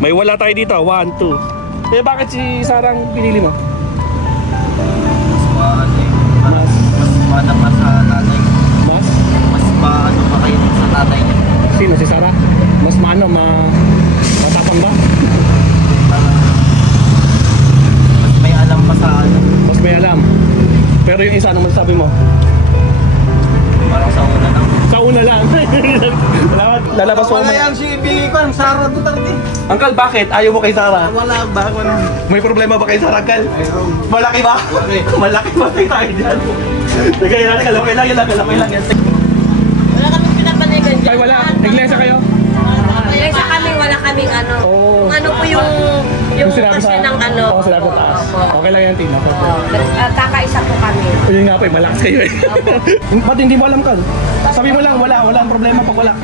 May wala tayo dito. 1, 2. Eh bakit si Sarang pinili mo? Mas maano pa sa tatay. Mas maano pa kayo sa tatay niya. Sino? Si Sarah? Mas maano? Matapang ba? Mas may alam pa sa ano. Mas may alam. Pero yung isa, anong masasabi mo? Parang sa una lang. Sa una lang. Salamat. Lalabas mo. Wala yan si Bilicon, Sarah Duterte. Uncle, bakit? Ayaw mo kay Sarah? Wala ba ako nun? May problema ba kay Sarah, Uncle? Malaki ba? Malaki. Malaki ba tayo dyan? Okay lang, okay lang yan. Wala kaming pinapanigan dyan. Ay, wala. Iglesia kayo? Iglesia kami, wala kaming ano. Oo. Kung ano po yung sinabi kasi ng ano. Oo, sinabi sa taas. Okay lang yan, Tina. Kakaisa po kami. Yun nga po, malakas kayo eh. Ba't hindi mo alam, Kal? Sabi mo lang, wala ang problema pag wala.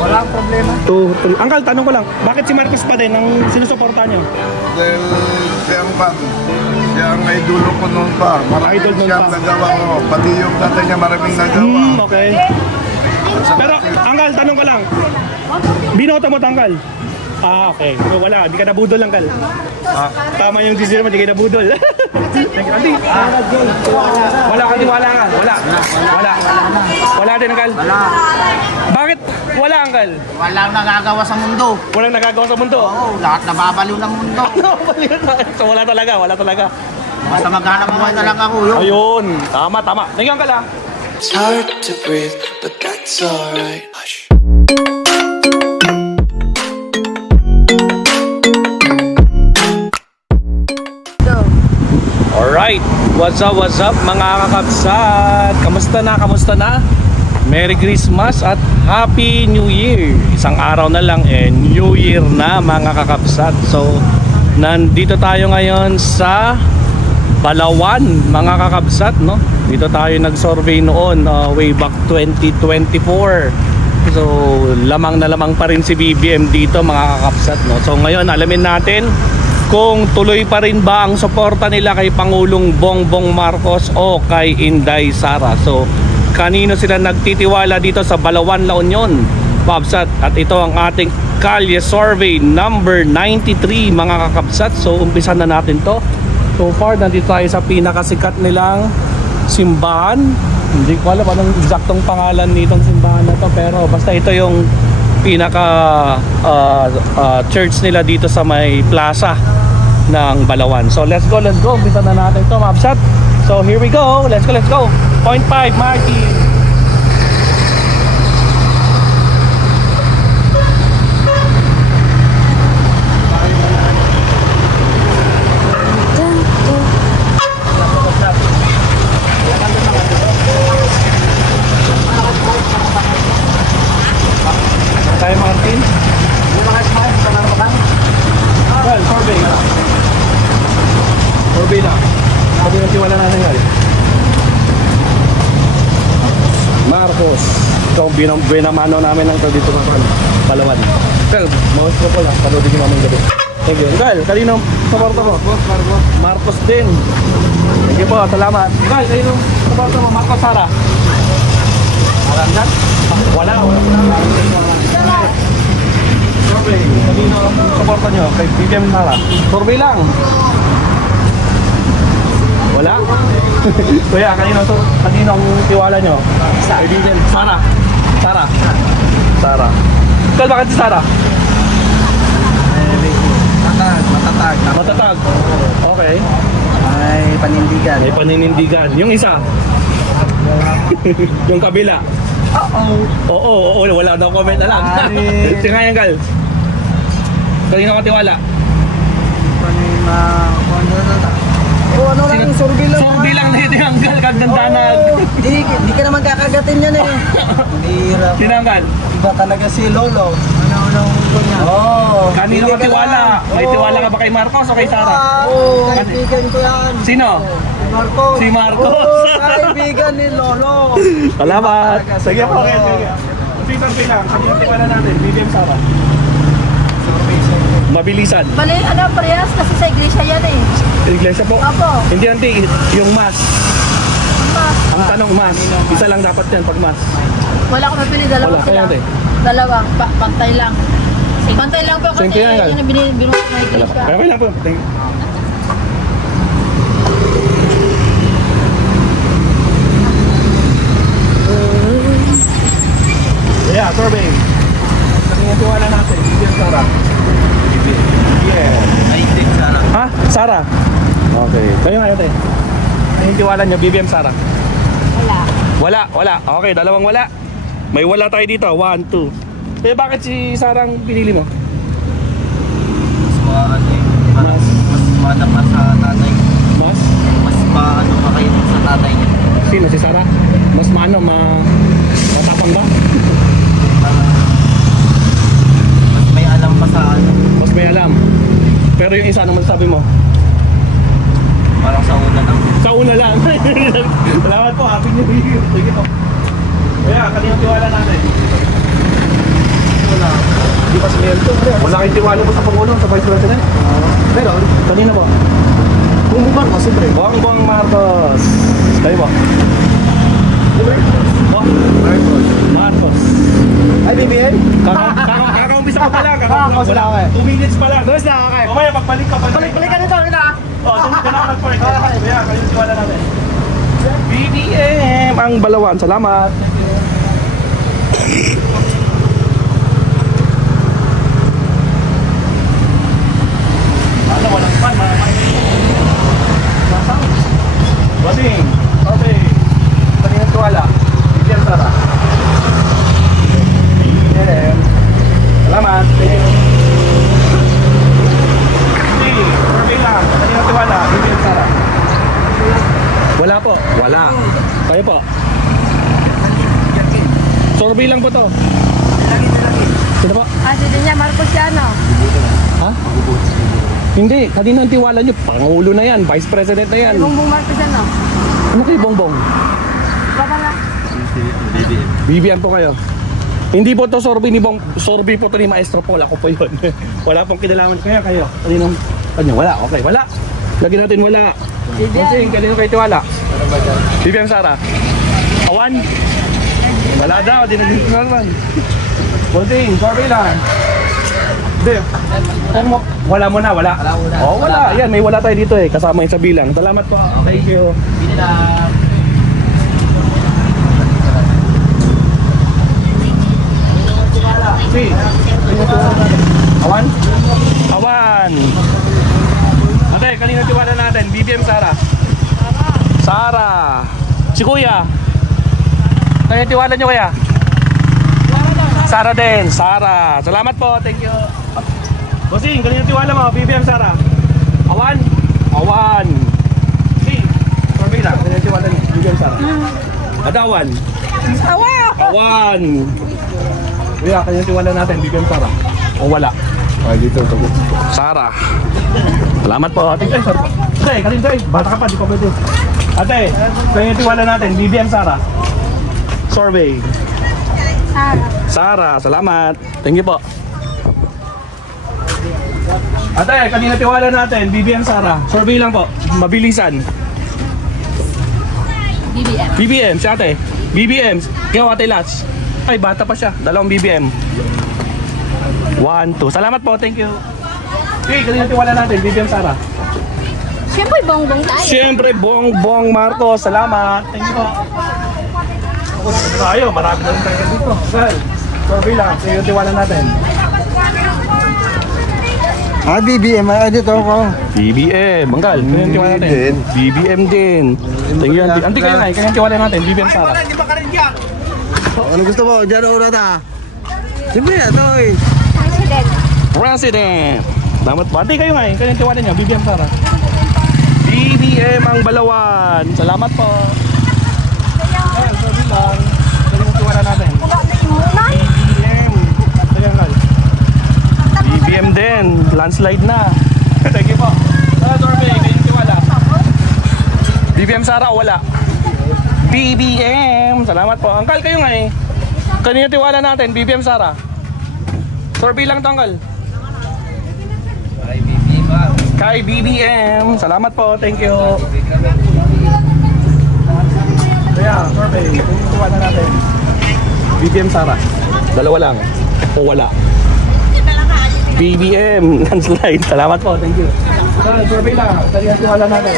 Wala ang problema. Uncle, tanong ko lang, bakit si Marcos pa din ang sinusuporta niyo? Dahil siya ang idolo ko noon pa. Maraming Idol noon siyang pa. nagawa ko. Pati yung tatay niya maraming nagawa. Okay. Pero, Uncle, tanong ko lang, binoto mo Uncle? Ah, okay. So, wala, di ka nabudol, Uncle. Tama yung decision mo, di ka nabudol. Thank you, Auntie. Wala ka, wala ka. Wala din, Uncle. Wala. Bakit wala, Uncle? Walang nagagawa sa mundo. Walang nagagawa sa mundo. Oo, lahat nababaliw ng mundo. So, wala talaga. Basta maghanap buhay na lang ako yun. Ayun. Tama. Thank you, Uncle, ah. It's hard to breathe, but that's alright. Hush. Alright, what's up mga kakabsat? Kamusta na? Merry Christmas at Happy New Year. Isang araw na lang New Year na mga kakabsat. So, nandito tayo ngayon sa Balawan mga kakabsat, no? Dito tayo nag-survey noon way back 2024. So, lamang na lamang pa rin si BBM dito mga kakabsat, no? So, ngayon alamin natin kung tuloy pa rin ba ang suporta nila kay Pangulong Bongbong Marcos o kay Inday Sara. So, kanino sila nagtitiwala dito sa Balawan, La Union, Babsat? At ito ang ating Kalye Survey number 93 mga kakabsat. So, umpisa na natin to. So far, nandito tayo sa pinakasikat nilang simbahan. Hindi ko alam anong eksaktong pangalan nitong simbahan na to, pero basta ito yung pinaka church nila dito sa may plaza ng Balawan. So let's go. Umpisa na natin ito, Mabsat. So here we go. Let's go. 0.5 Marky. Tayo Martin. Well, survey lang. Sabi natin wala natin ngayon. Marcos. Ito ang binamano namin ng dito sa Palawan. Well, mga ko lang. Panoodin nyo namin gabi. Thank you. Gal, kanino suporta mo? Marcos din. Thank you po, salamat. Gal, kanino suporta mo? Marcos, Sara? Wala. Survey. Kanino suporta nyo? Kay BBM Sara? Survey lang. Wala? Kuya, kanino ang tiwala nyo? Kay BBM Sara. Ikaw, bakit si Sara? Matatag. Okay. May panindigan. May paninindigan. Yung isa? Yung kabila? Oo, wala daw comment na lang. Sige nga yan, Gal. Kanino ka tiwala? Ano lang, survey lang. Survey lang na ito yung Gal, kagdandanag. Di ka naman kakagatin yan eh. Hirap. Tinanggal. Iba talaga si Lolo. Ano niya? Kanino ka tiwala? May tiwala ka ba kay Marcos o kay Sara? Kaibigan ko yan. Sino? Marcos. Si Marcos. Kaibigan ni Lolo. Salamat. Sige po, okay. Survey lang. Kanino tiwala natin? BBM Sara. Mabilisan. Bali, parehas kasi sa iglesia yan eh. Iglesia po? Apo. Hindi, Auntie. Yung mas. Ang tanong mas. Isa lang dapat yan pag mas. Wala akong mapili, Wala, dalawa kaya sila. ate. Dalawang, pantay lang. Kasi Pantay lang po kasi Thank you, Uncle. yun ang binunod na iglesia. Okay lang po. Thank you. Yeah, survey. Tingnan tiwala natin. Yes, Sarah. Yeah. Ay, hindi, Sarah. Ha? Sarah? Okay. Kayo nga ate. Tingnan tiwala niyo, BBM Sarah. Wala. Okay, dalawang wala. May wala tayo dito. 1, 2. Eh, bakit si Sarah ang pinili mo? Mas maano eh. Parang mas madama sa tatay. Mas? Mas maano pa kayo sa tatay niya. Sino? Si Sarah? Mas matapang ba? Mas may alam pa sa ano. Mas may alam. Pero yung isa, ano masasabi mo? Parang sa una lang. Sa una lang. Salamat po. Happy New Year. Sige po. Kaya, kaninang tiwala natin? Wala. Hindi pa smento. Wala kayong tiwala po sa Pangulo, sa Vice President? Meron. Kanina po? Bongbong Marcos, siyempre. Bongbong Marcos. Kayo po? Marcos. Ay, BBM? Kakaumpisa ko pa lang. Kakaumpisa ko lang. 2 minutes pa lang. Doon na, okay. O kaya, pagbalik ka pa. Balik ka nito, kita. O, sunod ka na mag-park. Kaya, kayo tiwala natin. BBM ang Balawan. Salamat. Ano, walang pan. Basing. Okay. Kanina tuwala. BBM Sarah. BBM. Salamat. Thank you. Sige. Survey lang. Kanina tuwala. BBM Sarah. Wala po. Wala. Kayo po. Survey lang po to. Sino po? Si Dinya Marcos yan, no? Ha? Hindi. Kanina ang tiwala nyo. Pangulo na yan. Vice President na yan. Bongbong Marcos yan, no? Ano kayo, Bongbong? Baba na. BBM po kayo. Hindi po to survey ni Bong. Survey po to ni Maestro Paul. Ako po yun. Wala pong kinalaman. Kaya kayo. Kaninong? Kanya? Wala. Okay. Wala. Lagyan natin wala. Kasi kanino kayo tiwala? BBM Sarah. Awan? Wala daw. Di naging naman. Bonting. Survey lang. Hindi. Wala mo na. Wala. Oh, wala. Yan. May wala tayo dito eh. Kasama yung sa bilang. Salamat po. Thank you. Bili na. Si. Awan? Awan. Ate, kanina tiwala natin. BBM Sarah. Sarah. Si Kuya. Kanina tiwala nyo Kuya? Sarah din. Sarah. Salamat po. Thank you. Bossing, kanina tiwala mo. BBM Sarah. Awan? Awan. Si. Survey na. Kanina tiwala nyo. BBM Sarah. Adawan. Awan. Kuya, kanina tiwala natin. BBM Sarah. O wala? Ay, dito. Sarah. Salamat po. Ate, kanina tayo. Bata ka pa, di pa pwede. Ate, kanina tiwala natin. BBM Sarah. Survey. Sarah, salamat. Thank you po. Ate, kanina tiwala natin. BBM Sarah. Survey lang po. Mabilisan. BBM, si ate. BBM. Kaya ate Lats. Ay, bata pa siya. Dalawang BBM. 1, 2. Salamat po. Thank you. Okay, kanina tiwala natin. BBM Sarah. Siyempre, bongbong tayo. Siyempre, Bongbong Marcos. Salamat. Thank you po. Tayo, marami na rin tayo dito. Well, survey lang. Sige yung tiwala natin. Ah, BBM. Ay, dito ako. BBM. Banggal. Kaya yung tiwala natin. BBM din. Thank you, Auntie. Auntie, kayo na. Kaya yung tiwala natin. BBM Sarah. Ano gusto mo? Diyan ako na ta. Siyempre, ito eh. President. Damat po. Auntie, kayo nga eh. Kaya yung tiwala niya. BBM Sarah. BBM ang Balawan. Salamat po. Ayan, survey lang. Kaya yung tiwala natin. BBM. Ayan, Kal. BBM din. Landslide na. Thank you po. Survey. Kaya yung tiwala. BBM Sarah o wala? BBM. Salamat po. Uncle, kayo nga eh. Kanina tiwala natin. BBM Sarah. Survey lang to, Uncle. Ay, BBM ba? Kay BBM. Salamat po. Thank you. Kaya, survey. Kanina tiwala natin. BBM Sarah. Dalawa lang. O wala? BBM, landslide. Salamat po, thank you. Survey lang, talihan tiwala natin.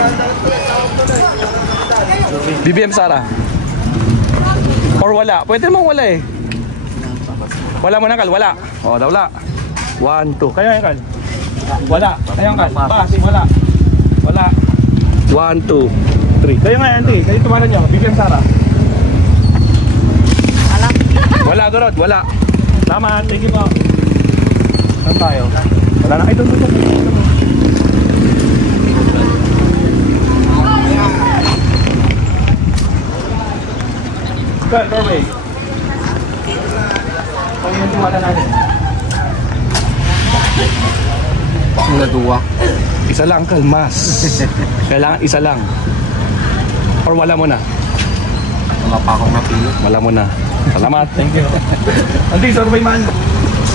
BBM Sara. Or wala, pwede mong wala eh. Wala mo na Kal, wala. O, wala. 1, 2, kaya yan Kal. Wala, kaya yan Kal. Bas, wala. Wala. 1, 2, 3. Kaya nga yan, kayo tumalan nyo, BBM Sara. Wala, Dorot, wala. Tama, thank you po. Saan tayo? Wala na kayo doon. Good, survey. Kung yung tiwala natin. Mula duwa. Isa lang, kalmas. Kailangan isa lang. Or wala mo na? Wala pa akong napili. Wala mo na. Salamat, thank you. Andy, survey man.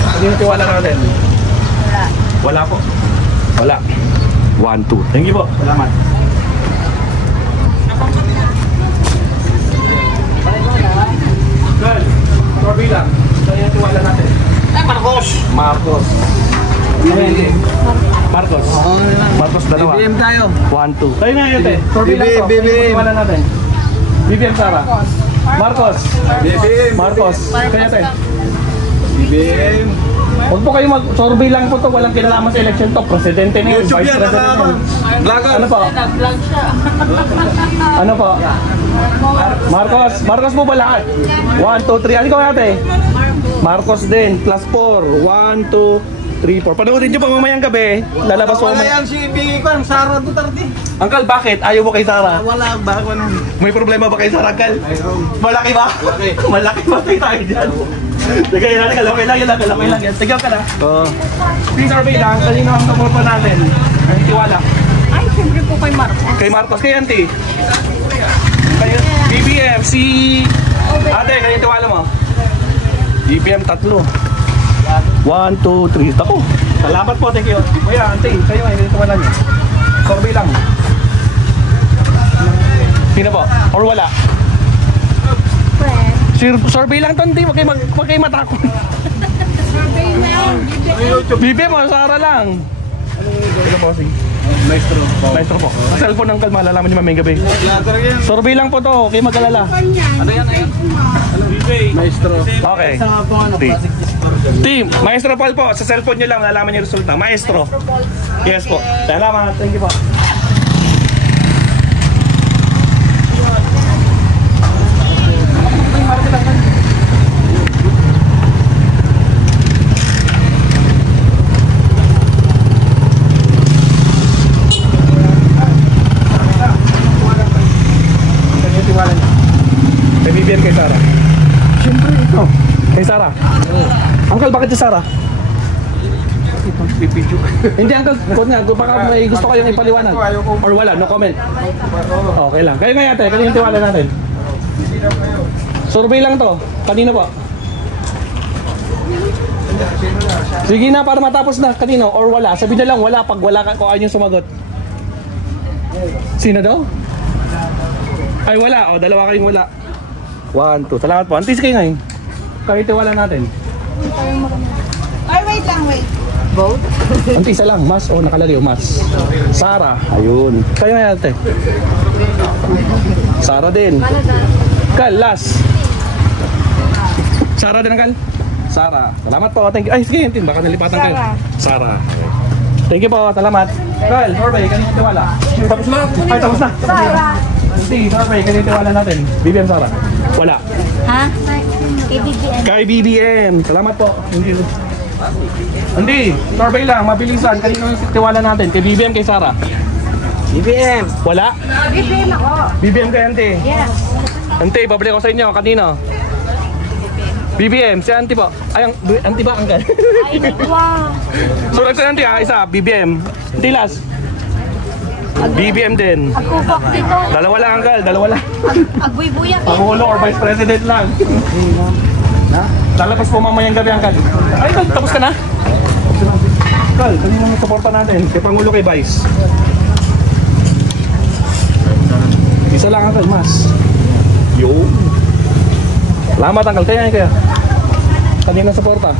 Hindi yung tiwala natin. Wala. Wala po. Wala. 1, 2. Thank you po. Salamat. Good. Survey lang. Saan yung tiwala natin? Marcos! Marcos. Marcos. Marcos dalawa. BBM tayo. 1, 2. Tayo nga yun, te. Survey lang to. BBM. Tiwala natin. BBM Sara. Marcos. BBM. Marcos. Kaya te. BBM. Huwag po kayo mag-survey lang po to. Walang kinalaman sa election to. Presidente na yun. YouTube Vice yan, President na yun. Vlogger. Ano po? Ano po? Marcos. Marcos po ba lahat? 1, 2, 3. Ano ko ate? Marcos din. Plus 4. 1, 2, 3, 4. Panoodin nyo pa mamayang gabi. Lalabas po. Wala yan si Biggie ko. Sara Duterte. Uncle, bakit? Ayaw mo kay Sara? Wala ba ako nang... May problema ba kay Sara, Uncle? Malaki ba? Malaki. Malaki ba tayo dyan? Sige, yan. Kalaway lang yan. Kalaway lang yan. Sigaw ka na. Oo. Please survey lang. Kanino ang naporto natin? Ang tiwala. Ay, siyempre po kay Marcos. Kay Marcos. Kay Auntie. Kay BBM. Si... Ate, kanino tiwala mo? BBM 3. 1, 2, 3. Tako. Salamat po. Thank you. Kuya, Auntie. Kayo nga. Kanino tiwala niyo? Survey lang. Sino po? Or wala? Survey lang to, hindi. Huwag kayo matakot. Survey na yun. BBM o, Sara lang. Ano po, sige? Maestro. Maestro po. Sa cellphone ng kalma, lalaman niyo mamayang gabi. Survey lang po to, kayo mag-alala. Ano yan? Maestro. Okay. Team, Maestro Paul po, sa cellphone niyo lang, lalaman niyo yung resulta. Maestro. Yes po. Salamat, thank you po. BBM kay Sara. Siyempre ito. Kay Sara. Uncle, bakit si Sara? Hindi Uncle, kung nga, baka may gusto kayong ipaliwanag. Or wala, no comment. Okay lang. Kayo nga yate, kanina tiwala natin. Survey lang to. Kanina po. Sige na, para matapos na. Kanino? Or wala. Sabi na lang, wala. Pag wala ka, kung ayun yung sumagot. Sino daw? Ay, wala. O, dalawa kayong wala. 1, 2. Salamat po. Antis kayo ngayon. Kayo tiwala natin. Ay, wait lang, wait. Vote? Antisa lang. Mas o nakalagay yung mas. Sara. Ayun. Kayo ngayon ate. Sara din. Kal, last. Sara din ang Kal? Sara. Salamat po. Thank you. Ay, sige yun. Baka nalipatan kayo. Sara. Thank you po. Salamat. Kal, survey. Kanina tiwala. Tapos na. Ay, tapos na. Sara. Hindi, survey. Kanina tiwala natin. BBM Sara. Wala. Ha? Kay BBM. Kay BBM. Salamat po. Thank you. Hindi, survey lang, mabilisan. Kanino yung tiwala natin? Kay BBM, kay Sara? BBM. Wala? BBM ako. BBM kay Ante. Yes. Ante, babalik ko sa inyo. Kanino? BBM, si Ante po. Ay, Ante ba? Anggal? Ay, wow. Sulat sa Ante ha, isa, BBM. Tilas. BBM din. Agkupok dito. Dalawa lang, Anggal. Dalawa lang. Agbuy-buyak. Pangulo or Vice President lang. Lalabas po mamayang gabi, Anggal. Ay, tapos ka na? Anggal, kanino yung suporta natin? Kay Pangulo, kay Vice. Isa lang, Anggal, mas. Yun. Salamat, Anggal. Kaya kaya. Kanino suporta?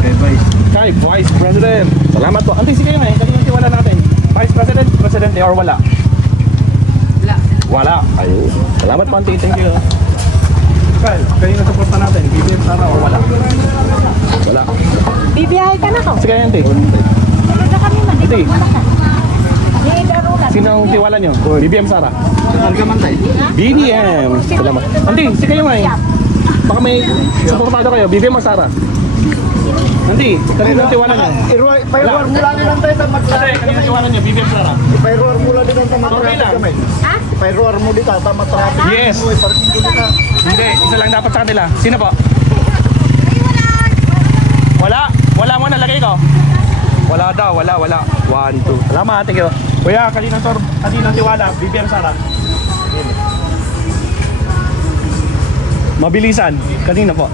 Kay Vice. kay Vice President. Salamat po. Auntie, sige nga eh. Kanina tiwala natin. Vice President, Presidente or wala? Wala. Ayun. Salamat po, Auntie. Thank you. Kyle, kanina support na natin. BBM Sara or wala? Wala. Bibiyahe ka na ko. Sige, Auntie. Talaga kami Auntie, darurat. sino ang tiwala nyo? BBM Sara? BBM. Salamat. Auntie, sige nga eh. Baka may supportado kayo. BBM or Sara? Auntie, kanina ang tiwala nyo? Pairuar mula din ang tayo sa Ate, kanina tiwala nyo? BBM Sara? Pairuar mula din ang Okay lang. Ha? Pairuar mo dito sa matrapik. Yes. Hindi, isa lang dapat sa kanila. Sino po? Wala? Wala mo nalagay ko? Wala daw, wala. 1, 2. Salamat, thank you. Kuya, kanina tiwala, BBM Sara. Mabilisan. Kanina po.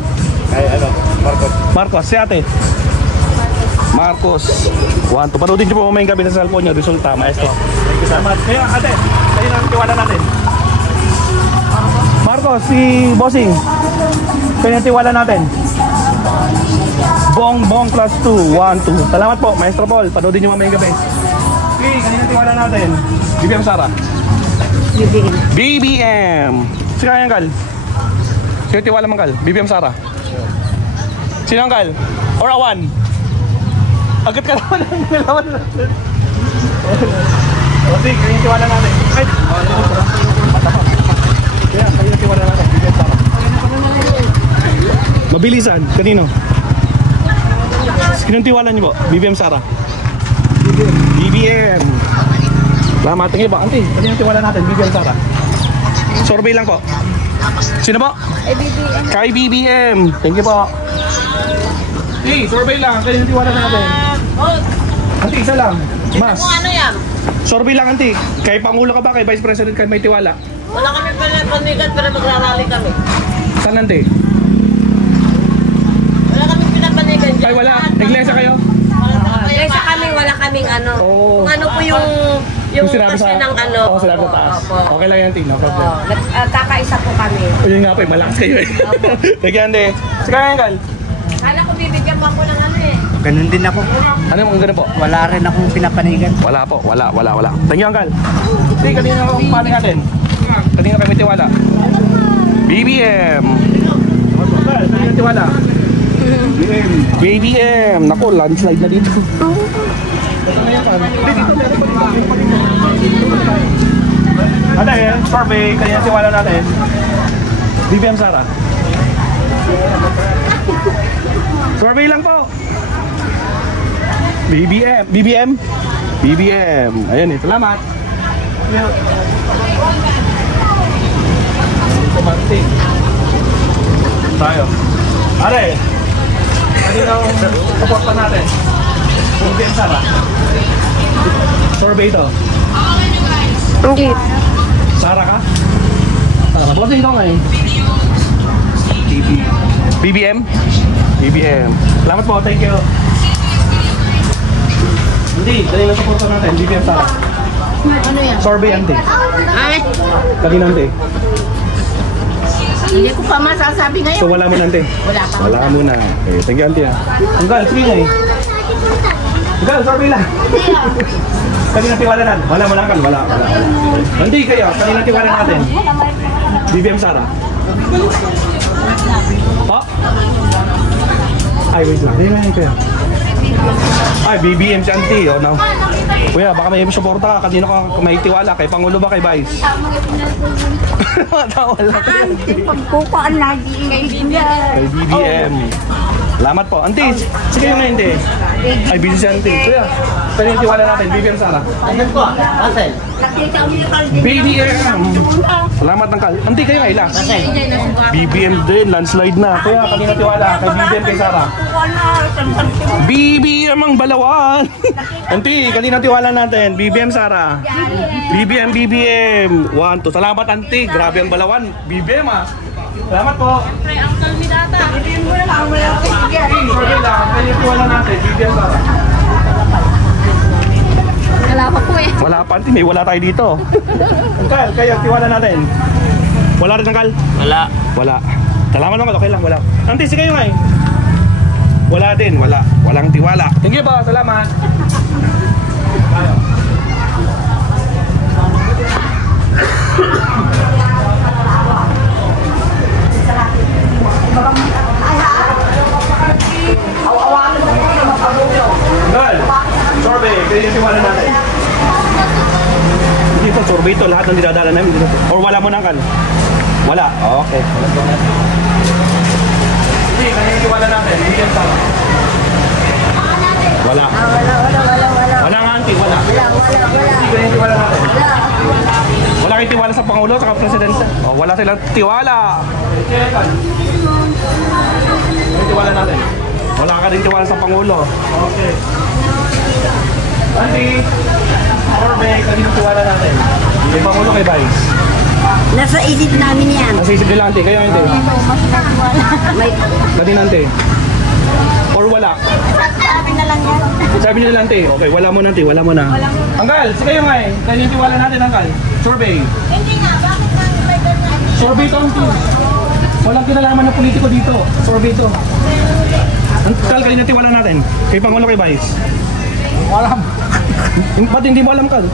Ay, ano, Marcos. Marcos, si ate. Marcos. 1, 2. Panoodin niyo po mamayang gabi sa cellphone niyo. Resulta, maestro. Thank you so much. Kaya, ate, kanina tiwala natin. Marcos, si Bossing. Kanina tiwala natin. Bong plus 2. 1, 2. Salamat po, Maestro Paul. Panoodin niyo mamayang gabi. Okay, kanina tiwala natin. BBM Sara. BBM. Sino kaya Kal? Sino tiwala mang Kal? BBM Sara. Sino ang Kal? Or Awan? Agad ka naman ang nalaman natin. O sige, kanina tiwala natin. Ay! Kaya, kanina tiwala natin. BBM Sara. Mabilisan. Kanino? Sinong tiwala niyo po? BBM Sara? BBM. Salamat. Tingin ba? Auntie, kanino tiwala natin? BBM Sara? Survey lang po. Sino po? BBM. Kay BBM. Thank you po. Hey, survey lang. Kanino tiwala natin? Auntie, isa lang. Mas. Ano yan? Survey lang, Auntie. Kay Pangulo ka ba? Kay Vice President ka may tiwala? Wala kami panigan pero magrarally kami. Saan, Auntie? Wala kami pinapanigan dyan. Ay, wala. Iglesia kayo? Kaysa kami, wala kaming ano. Oo. Kung ano po yung sinabi kasi ng ano. Oo, sinabi sa taas. Opo. Okay lang yan, Auntie. No problem. Kakaisa po kami. O yun nga po, malakas kayo eh. Thank you, Auntie. Sige, Uncle. Kala ko bibigyan mo ako ng ano eh. Ganun din ako. Ano yung ganun po? Wala rin akong pinapanigan. Wala po, wala. Thank you, Uncle. Sige, kanina akong panig natin. Kanina kami tiwala. BBM. Kanina tiwala. BBM. Naku, landslide na dito. Ito na yan, Ate, survey, kanina tiwala natin. BBM Sara. Survey lang po. BBM. Ayun eh, salamat. Kumanting. Tayo. Are, kanina support pa natin. BBM Sara. Survey to. Hindi. Sara ka? Sara. Bossing ko ngayon. BBM? BBM. Salamat po, thank you. Hindi, kanina support pa natin. BBM Sara. Ano yan? Survey, Auntie. Ay, Kanina, Auntie. hindi ko pa masasabi ngayon. So wala mo na, Auntie? Wala pa. Wala mo na. Okay, thank you, Auntie. Anggal, sige nga eh. Anggal, survey lang. Kanina tiwala natin. Wala mo na, Anggal. Wala. Auntie, kayo. Kanina tiwala natin. BBM Sara. Pa? Ay, wait lang. Hindi na yun, kuya. Ay, BBM si Auntie. Oh, no. Kuya, baka may suporta ka. Kanino ka may tiwala? Kay Pangulo ba? Kay Vice? Tawa lang. Pagpukaan lagi. Kay BBM. Salamat po. Auntie, sige yung Auntie. Ay, busy si Auntie. Kuya, kanino tiwala natin? BBM Sara. Ayan po, Asel. BBM. Salamat ng kal. Auntie, kayo ila. BBM din, landslide na. Kuya, kanino tiwala? Kay BBM kay Sara. BBM ang Balawan. Auntie, kanino tiwala natin? BBM Sara. BBM. 1, 2. Salamat, Auntie. Grabe ang Balawan. BBM ah. Salamat po. Ang kalmidata. Sorry lang. Kanino tiwala natin? BBM Sara. Wala pa po eh. Wala pa, Auntie. May wala tayo dito. Angkal, kayo, tiwala natin. Wala rin, Angkal? Wala. Wala. Salamat naman, okay lang, wala. Auntie, sige kayo nga eh. Wala din, wala. Walang tiwala. Thank you po, salamat. Tayo. Girl, sorbet, kaya yung tiwala natin. Hindi po, sorbet ito, lahat ng dinadala namin dito. Or wala mo nang kan? Wala, okay. Hindi, kaya yung tiwala natin, hindi yan tama. Wala. Wala nga auntie, wala. Hindi, kaya yung tiwala natin. Wala kayong tiwala sa Pangulo, sa Presidente. Oh, wala silang tiwala. Kaya yung tiwala natin. Wala ka din tiwala sa Pangulo. Okay. Auntie, sorbet, kanino tiwala natin? May Pangulo kay Vice. Nasa isip namin yan. Nasa isip nila, auntie. Kayo, auntie. May Kanino, auntie? Or wala? sabi na lang yan. Sabi nila, auntie. Okay, wala mo na, auntie. Wala mo na. Anggal, sige kayo nga eh. Kanino tiwala natin, Anggal? Survey. Hindi nga, bakit nang may ganyan? Survey to, auntie. Walang kinalaman ng politiko dito. Survey to. Anggal, kanino tiwala natin? Kay Pangulo, kay Vice? Wala. Ba't hindi mo alam, Kal?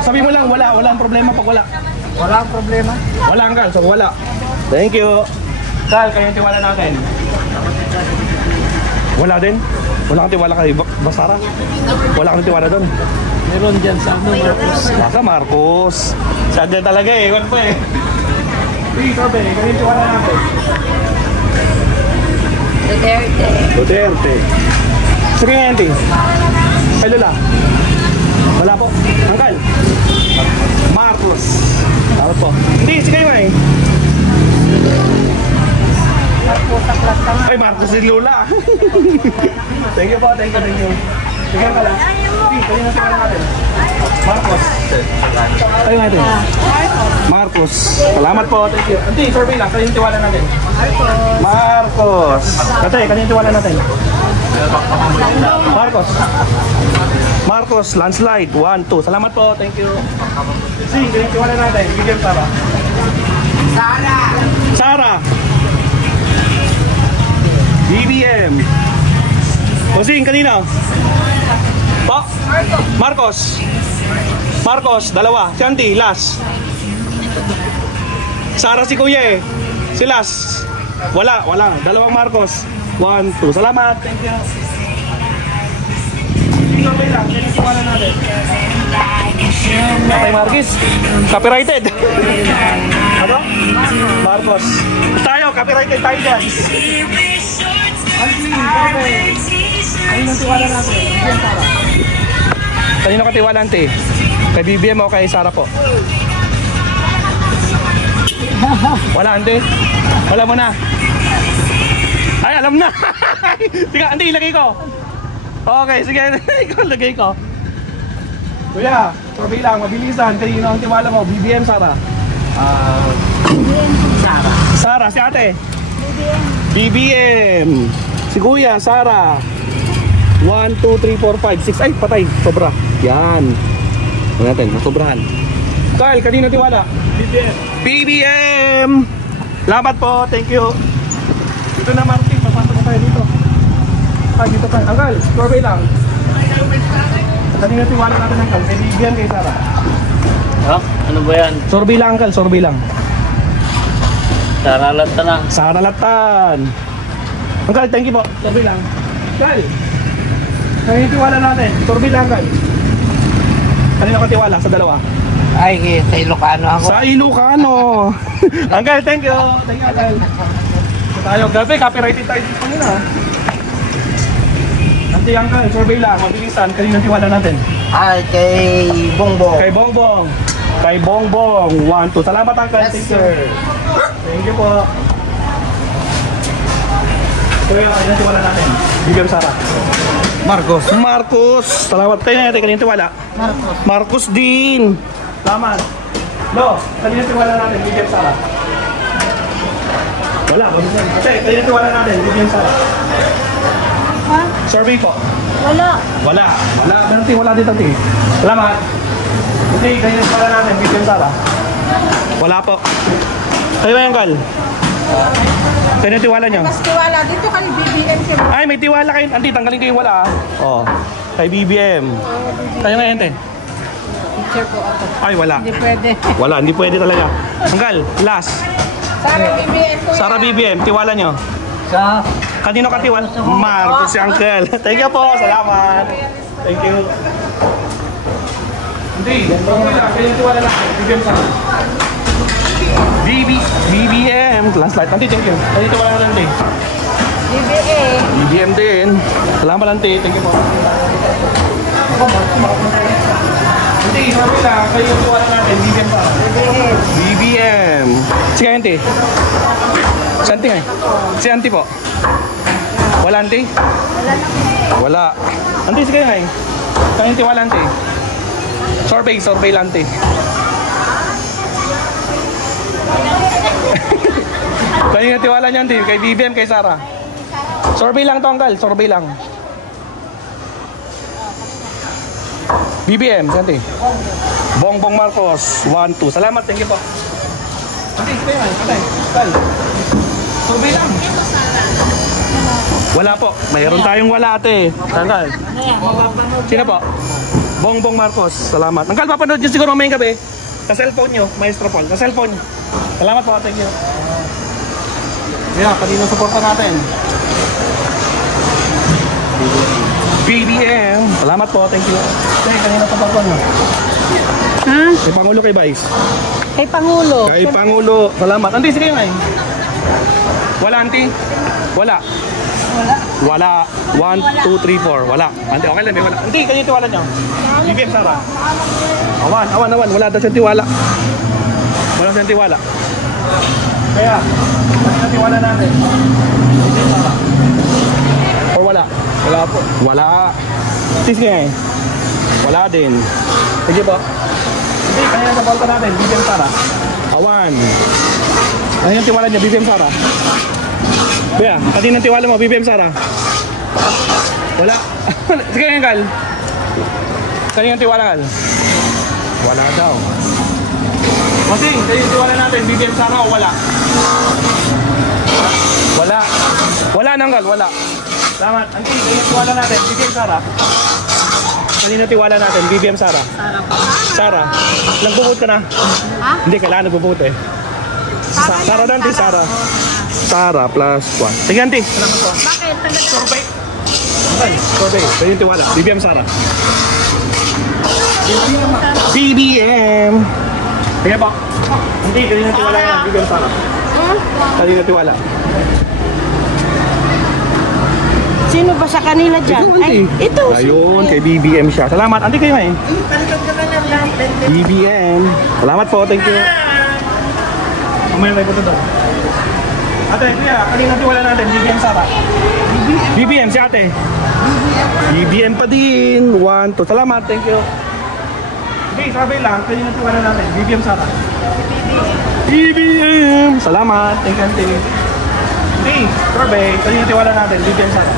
Sabi mo lang, wala. Wala ang problema pag wala. Wala ang problema. Wala, Kal. So, wala. Thank you. Kal, kanino tiwala natin? Wala din? Wala kang tiwala kay Basara? Wala kang tiwala doon? Meron dyan sa Marcos. Baka Marcos. Siya dyan talaga eh. Iwan pa eh. Sige, sabi. Kanino tiwala natin? Duterte. Duterte. Sige nga, auntie. Kay Lola. Wala po. Angkal. Marcos. Tawad po. Hindi, sige nga eh. Ay, Marcos si Lola. Thank you po, thank you. Sige ka lang. Hindi, kanina tiwala natin. Marcos. Tayo natin. Marcos. Salamat po, thank you. Auntie, survey lang. Kanina tiwala natin. Marcos. Katay, kanina tiwala natin. Marcos. Marcos, landslide. 1, 2. Salamat po, thank you. Sige, kanina tiwala natin. Bigyan Sara. Sara. BBM. Kusing, kanina? Po? Marcos. Marcos, dalawa. Si auntie, last. Sara si kuya eh. Si last. Wala. Dalawang Marcos. 1, 2. Salamat. Thank you. Survey lang. Yan ang tiwala natin. Patay Marquez. Copyrighted. Ano? Marcos. Tayo, copyrighted tayo dyan. Auntie, survey. Kanino tiwala natin? BBM Sara. Kanino ka tiwala, auntie? Kay BBM o kay Sara po? Wala, auntie? Wala mo na? Ay, alam na! Sige, auntie, ilagay ko. Okay, sige, ikaw lagay ko. Kuya, survey lang, mabilisan. Kanino ang tiwala mo? BBM, Sara? Sara. Sara, si ate? BBM. Si kuya, Sara. 1, 2, 3, 4, 5, 6. Ay, patay. Sobra. Yan. Ano natin? Sobrahan. Kyle, kanino tiwala? BBM. BBM. Salamat po. Thank you. Dito na, Martin. Papasok ko tayo dito. Ay, dito tayo. Anggal, survey lang. Kanino tiwala natin, Anggal? Kay BBM, kay Sara. Ha? Ano ba yan? Survey lang, Anggal. Survey lang. Saralat na lang. Sara Latan. Anggal, thank you po. Survey lang. Anggal. Kanino tiwala natin? Survey lang, Anggal. Kanino ka tiwala sa dalawa? Ay, sa Ilocano ako. Sa Ilocano. Anggal, thank you. Thank you, Anggal. So tayo, gabi, copyrighted tayo dito nila. Auntie, Anggal, survey lang. Mabilisan. Kanino tiwala natin? Ay, kay Bongbong. Kay Bongbong. Kay Bongbong. 1, 2. Salamat, Anggal. Yes, Thank you. sir. Thank you po. Kuya, kanino tiwala natin? Bigyan Sara. Marcos. Marcos. Salamat kayo natin. Kanino tiwala? Marcos. Marcos din. Salamat. Lo, kanino tiwala natin? Bigyan Sara. Wala. Kasi kanino tiwala natin? Bigyan Sara. Ha? Survey po. Wala. Wala. Meron ting wala dito ting. Salamat. Hindi, kanino tiwala natin? Bigyan Sara. Wala po. Kayo ba yung Kal? Saan yung tiwala nyo? Mas tiwala dito kay BBM siya. Ay, may tiwala kayo. Auntie, tanggalin kayo yung wala ah. Oh, kay BBM. Kayo nga, ente. Teacher po ako. Ay, wala. Hindi pwede. Wala, hindi pwede talaga. Tanggal, last. Sara BBM po Sara BBM, tiwala nyo. Sa Kanino ka tiwala? Marcos si Uncle. Thank you po, salamat. Thank you. Hindi, kayo yung tiwala lang. BBM sana. BBM. Last slide. Auntie, thank you. Kayo yung tiwala lang din. BBM. BBM din. Salamat, Auntie. Thank you po. Auntie, sabi lang. Kayo yung tiwala natin. BBM pa. BBM. Sige, Auntie. Si Auntie nga. Si Auntie po. Wala, Auntie? Wala. Auntie, sige nga. Kayo yung tiwala, Auntie. Survey lang, Auntie. Kayo yung tiwala niya, Auntie. Kay BBM, kay Sara. Survey lang to, Uncle. Survey lang. BBM, si Auntie. Bongbong Marcos. 1, 2. Salamat, thank you po. Auntie, sige nga. Survey lang. Wala po. Mayroon tayong wala, ate. Uncle. Sino po? Bongbong Marcos. Salamat. Uncle, papanood nyo siguro mamayang gabi. Sa cellphone nyo, Maestro Paul. Sa cellphone nyo. Salamat po, thank you. Yeah, kanino suporta natin? BBM. Salamat po, thank you. Okay, kanino suporta nyo? Ha? Kay Pangulo, kay Vice. Kay Pangulo. Kay Pangulo. Salamat. Auntie, sige nga. Wala, Auntie? Wala. Wala. 1, 2, 3, 4. Wala. Auntie, okay lang, may wala. Auntie, kanino tiwala nyo? BBM, Sara. Awan. Wala daw siyang tiwala. Wala siyang tiwala. Kaya, kanino tiwala natin? BBM, Sara. Or wala? Wala po. Wala. Tis nga eh. Wala din. Sige po. Hindi, kanina sa porta natin, BBM, Sara. Awan. Kanino tiwala niya, BBM, Sara? Kaya, kanino tiwala mo, BBM, Sara? Wala. Sige nga, Gal. Kanino tiwala, Gal? Wala daw. Kasi, kanino tiwala natin, BBM, Sara o wala? Wala. Wala nang, Gal, wala. Salamat. Auntie, kanino tiwala natin, BBM, Sara? Kanino tiwala natin, BBM, Sara? Sara. Nagbubuot ka na? Ha? Hindi, kailangan nagbubuot eh. Sara na, Auntie, Sara. Sara plus 1. Sige, Auntie. Salamat po. Bakit? Tagat Survey. Survey. Kanino tiwala? BBM, Sara. BBM. Sige po. Hindi, kanino tiwala yan, BBM, Sara. Kanino tiwala? Sino ba sa kanila dyan? Ikaw, Auntie. Ito. Ayun, kay BBM siya. Salamat. Auntie, kayo nga eh. BBM. Salamat po, thank you. Mamaya may punta doon. Ate, kuya, kanina tiwala natin, BBM, Sara. BBM, si ate. BBM pa din. 1, 2. Salamat, thank you. Okay, sabi lang, kanina tiwala natin, BBM, Sara. BBM. Salamat, thank you, Auntie. Okay, survey, kanina tiwala natin, BBM, Sara.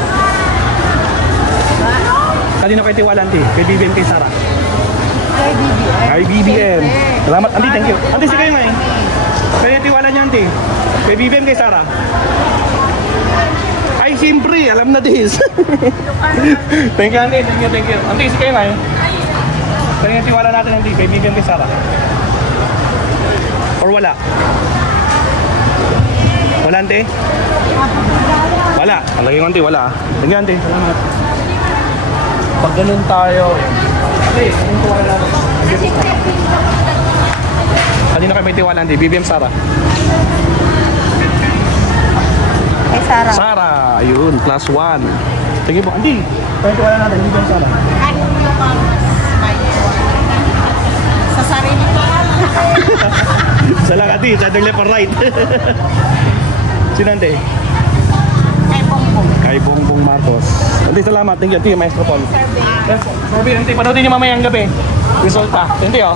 Kanino kayo tiwala, Auntie? Kay BBM, kay Sara. Kay BBM. Kay BBM. Salamat, Auntie, thank you. Auntie, sige nga eh. Kaya tiwala niya, Auntie. Kay BBM, kay Sara. Ay, siyempre, alam na this. Thank you, Auntie. Thank you. Auntie, sige nga eh. Kaya tiwala natin, Auntie. Kay BBM, kay Sara. Or wala? Wala, Auntie? Wala. Ang laging, Auntie, wala. Thank you, Auntie. Salamat. Pag ganun tayo, Auntie, kanino tiwala natin? Kanino kayo may tiwala, Auntie? BBM, Sara. Kay Sara. Sara, ayun, plus 1. Sige po, Auntie. Kaya tiwala natin, BBM, Sara. Ano yung sa sarili ko. Sa lang, Auntie, sa left or right. Sino, Auntie? Kay Bongbong. Kay Bongbong Marcos. Auntie, salamat. Thank you, Auntie, Maestro Paul. Survey, Auntie, panoodin niyo mamayang gabi. Resulta. Auntie, oh.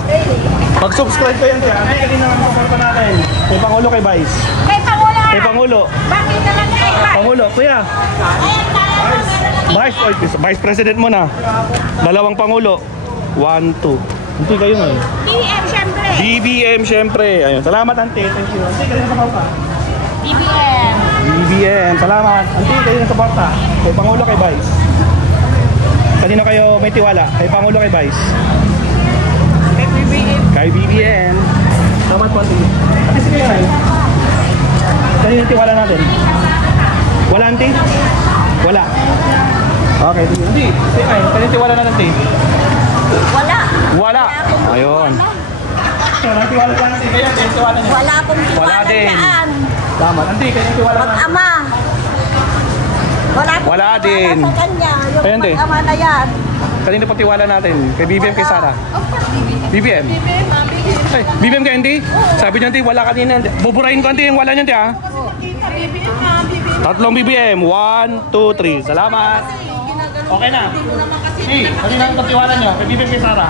Mag-subscribe kayo, Auntie. Auntie, kanina naman suporta natin. Kay Pangulo, kay Vice. Kay Pangulo. Kay Pangulo. Bakit naman kay Vice? Pangulo, kuya. Vice President mo na. Dalawang Pangulo. 1, 2. Auntie, kayo nga eh. BBM, syempre. BBM, syempre. Ayun. Salamat, Auntie. Thank you. Auntie, kanina sa pa. BBM. BBM, salamat. Auntie, kayo na suporta. Kay Pangulo, kay Vice. Kanino kayo may tiwala? Kay Pangulo, kay Vice? Kay BBM. Kay BBM. Salamat po, Auntie. Auntie, sige nga. Kanino yung tiwala natin? Wala, Auntie? Wala. Okay, sige. Auntie, sige nga. Kanino yung tiwala natin, Auntie? Wala. Wala. Ayun. Kanino yung tiwala natin? Kaya, kanino yung tiwala niyo? Wala pong Wala tiwala din. dyan. Tama. Auntie, kanino yung tiwala natin? Mag-ama. Wala pong Wala tiwala din. sa kanya. Yung Ayan din. mag-ama na yan. Kanino po tiwala natin? Kay BBM, kay Sara? BBM? Ay, BBM ka, hindi? Sabi niyo, hindi, wala kanina. Buburahin ko, hindi, yung wala niyo, hindi, ha? Tatlong BBM. 1, 2, 3. Salamat. Okay na. Hey, kanina ang tiwala niyo? Kay BBM, kay Sara?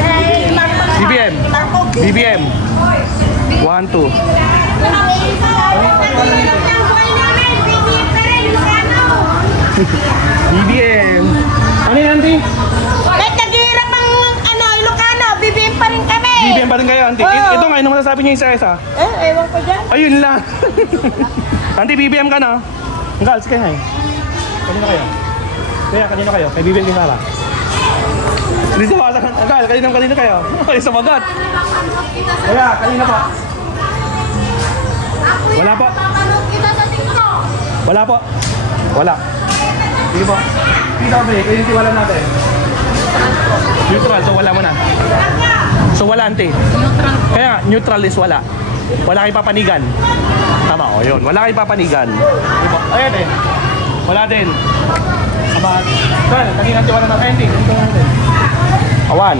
Hey, Marcos. BBM. Marcos. BBM. 1, 2. BBM. Ano yan, auntie? Kahit naghihirap ang Ilocano, BBM pa rin kami. BBM pa rin kayo, auntie. Oo. Ito nga, ano masasabi niyo isa-isa? Ewan ko dyan. Ayun lang. Auntie, BBM ka na? Anggal, sige nga eh. Kanino kayo? Kaya, kanino kayo? Kay BBM kay Sara? Hindi sa basa. Anggal, kanino kayo? Ay, sa magat. Kaya, kanino po? Wala po. Wala po. Wala. Sige po. Sige po, kayo yung tiwala natin. Neutral, so wala mo na. So wala, auntie. Kaya, neutral is wala. Wala kayong papanigan. Tama, o yun. Wala kayong papanigan. Ayan eh. Wala din. Abat. Kanina tiwala natin. Ayan, kanina tiwala natin. Awan.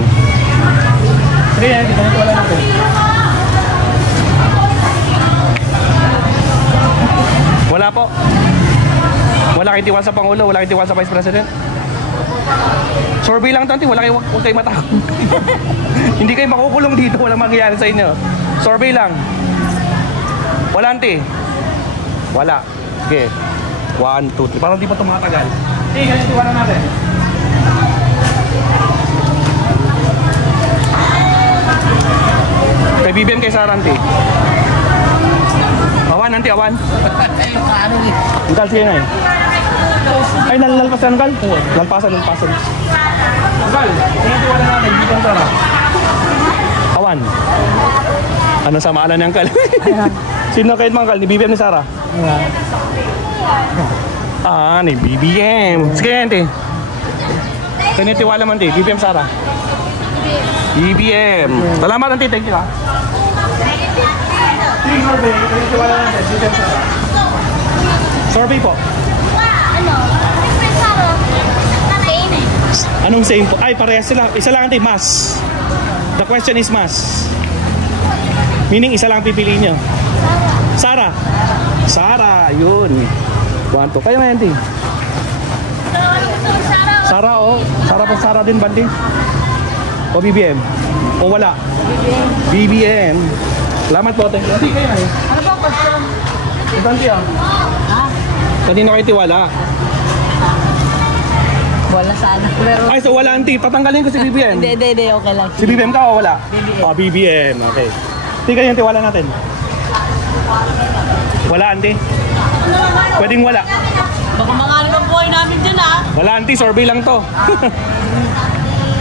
Sige, ayan, kanina tiwala natin. Wala po. Wala kayong tiwala sa Pangulo. Wala kayong tiwala sa Vice President. Survey lang ito, huwag kayo matakot. Hindi kayo makukulong dito, walang mangyayari sa inyo. Survey lang. Wala, auntie. Wala. Okay. 1, 2, 3. Parang di pa tumatagal. Okay, ganyan tiwala natin. Kay BBM, kay Sara, auntie. Awan, auntie, awan. Angkal, sige nga eh. Ay, nalalpasan, Angkal? Lalpasan. Angkal, ganyan tiwala natin. BBM, Sara. Awan. Ano sa maalan ni Angkal? Sino kayo mga Angkal? Ni BBM, ni Sara? Ni BBM. Sige, auntie. Ganyan tiwala mo, auntie. BBM, Sara. BBM. Salamat, auntie. Thank you, ha. Survey, tiwala natin. BBM, Sara. Survey po. Anong same po? Ay, parehas sila. Isa lang, auntie, mas. The question is mas. Meaning, isa lang pipiliin nyo. Sara. Sara, yun. 1, 2. Kayo nga, auntie. Sara, oh. Sara po, Sara din, bandi. O BBM? O wala? BBM. Salamat po, thank you. Auntie, kayo nga eh. Ano ba question? Ito, auntie, ah. Kanino kayo tiwala? Wala sana. Pero Ay, so wala, auntie. Tatanggalin ko si BBM. hindi, okay lang. Si BBM ka o wala? BBM. Oh, BBM. Okay. Tika yung tiwala natin. Wala, auntie. Pwedeng wala. Baka mga ano ang buhay namin dyan ah. Wala, auntie. Survey lang to.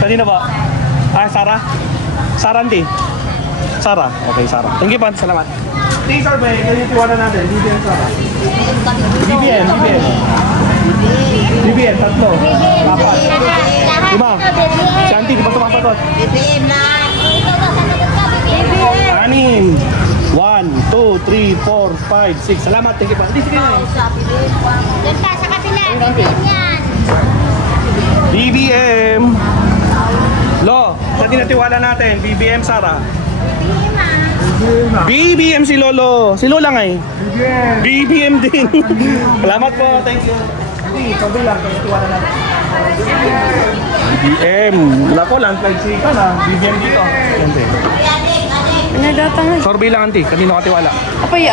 Kanina ba? Sara? Sara, auntie. Sara. Okay, Sara. Thank you, Pan. Salamat. Auntie, survey. Kanina yung tiwala natin. BBM, Sara. BBM. BBM, tatlo. Apat. Lima. Si auntie, di ba sumasagot? BBM na. Anim. 1, 2, 3, 4, 5, 6. Salamat. Thank you, Pan. Auntie, sige na. Yan pa, sa kapila. BBM yan. BBM. Lo, pati natiwala natin. BBM, Sara. BBM si Lolo. Si Lola nga eh. BBM din. Salamat po. Thank you. Sabi lang, natiwala natin. BBM. Wala ko, landslide si ka na. BBM dito. Sorby lang, auntie. Kanino katiwala? Apay,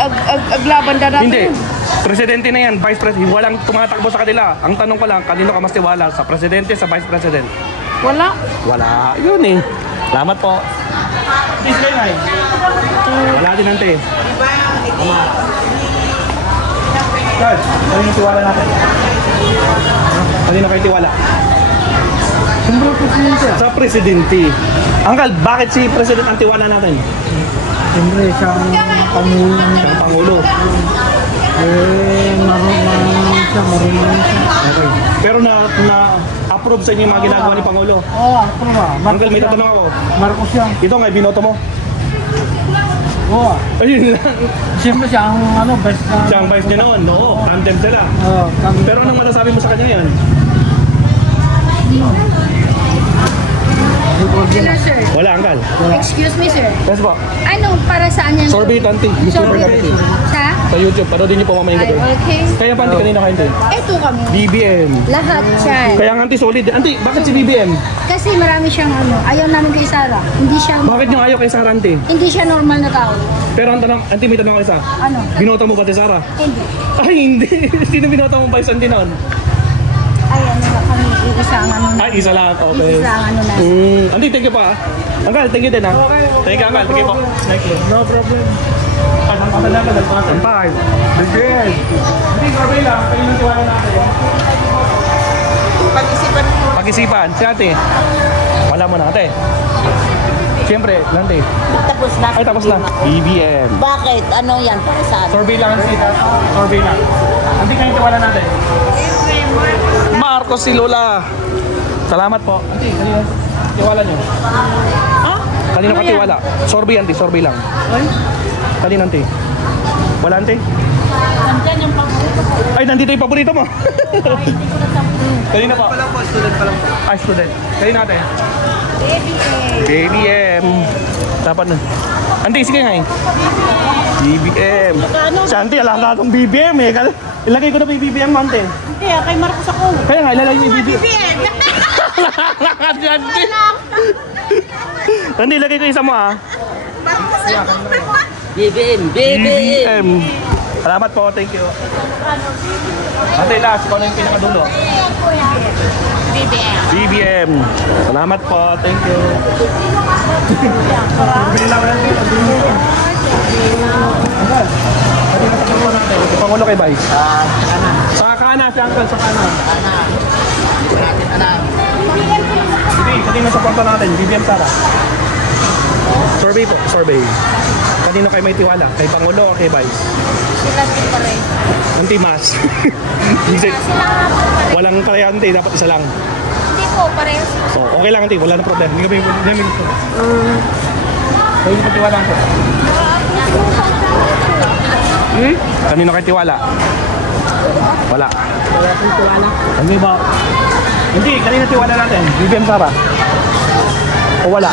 aglaban na natin. Hindi. Presidente na yan, vice president. Walang tumatakbo sa kanila. Ang tanong ko lang, kanino ka mas tiwala? Sa presidente, sa vice president? Wala. Wala. Yun eh. Salamat po. Please kayo nga eh. Wala din, ante. Guys, kanino tiwala natin? Kanino kayo tiwala? Siyempre, presidente. Sa presidente. Uncle, bakit si president ang tiwala natin? Siyempre, siyang pangulo. Siyang pangulo. Marunong siya. Okay. Pero na-approve sa inyo yung mga ginagawa ni Pangulo. Oo, ako ba? Uncle, may tatanong ako. Marcos yan. Ito nga, binoto mo? Oo. Ayun lang. Siyempre, siya ang best na. Siya ang vice niya noon. Oo, tandem sila. Oo, kami. Pero anong masasabi mo sa kanya yan? Sir. Wala, Uncle. Excuse me, sir. Yes po. Ano, para saan yan? Sorbet, auntie. Sorbet. Sa? Sa YouTube, panoodin niyo po mamaya Ay, gabi. okay. Kaya pa, auntie, kanina kayo, auntie? Ito kami. BBM. Lahat yan. Kaya ang auntie solid. Auntie, bakit si BBM? Kasi marami siyang ayaw namin kay Sarah. Hindi siya, Bakit yung ayaw kay Sarah, auntie? hindi siya normal na tao. Pero ang tanong, auntie, may tanong ako isa. Ano? Binoto mo ba si Sarah? Hindi. Ay, hindi. Sino binoto mo vice auntie noon? Ay, kami, isa ang Ay, isa lang. Okay. Isa ang na. Auntie, thank you pa. Uncle, thank you din ha. Thank you, Uncle. Thank you po. Thank you. No problem. Ang pala na nagpapasal. Bye. Begin. Hindi, okay lang. Kayo nang tiwala natin. Pag-isipan. Si ate. Wala mo na, ate. Siyempre, lante. Tapos na. Ay, tapos na. BBM. Bakit? Ano yan? Para saan? Survey lang, sita. Survey lang. Hindi kayo tiwala natin. Marcos si Lola. Salamat po. Auntie, kanina tiwala nyo? Kanino ka tiwala? Survey, auntie. Survey lang. Kanino, auntie? Wala, auntie? Nandyan yung paborito ko. Ay, nandito yung paborito mo. Hindi ko na sa Kanina po? Student pa lang po. Ay, student. Kanina natin? BBM. BBM. Dapat na. Auntie, sige nga eh. BBM. Si auntie, alam na itong BBM eh. Ilagay ko na pa yung BBM, auntie. Hindi, kay Marcos ako. Kaya nga, ilalagay mo yung BBM. BBM. Auntie. Auntie, ilagay ko isa mo ah. BBM. BBM. Salamat po, thank you. Ate, last, ikaw na yung pinakadulo. BBM. BBM. Salamat po, thank you. Pangulo kay Vice. Sa kanan, si Uncle, sa kanan. Hindi, kanino sa kwarto natin, BBM Sara. Survey po, survey. Kanino kayo may tiwala? Kay Pangulo o kay Vice? Sila din pa rin. Anti-mas. Sila nga po pa rin. Walang kalahante, dapat isa lang. Hindi po, parehas. So, okay lang, auntie. Wala na problem. Hindi kami namin ito. Kayo pa tiwala ko. Kanino kayo tiwala? Wala. Wala akong tiwala. Ano ba? Hindi, kanino tiwala natin? BBM Sara? O wala?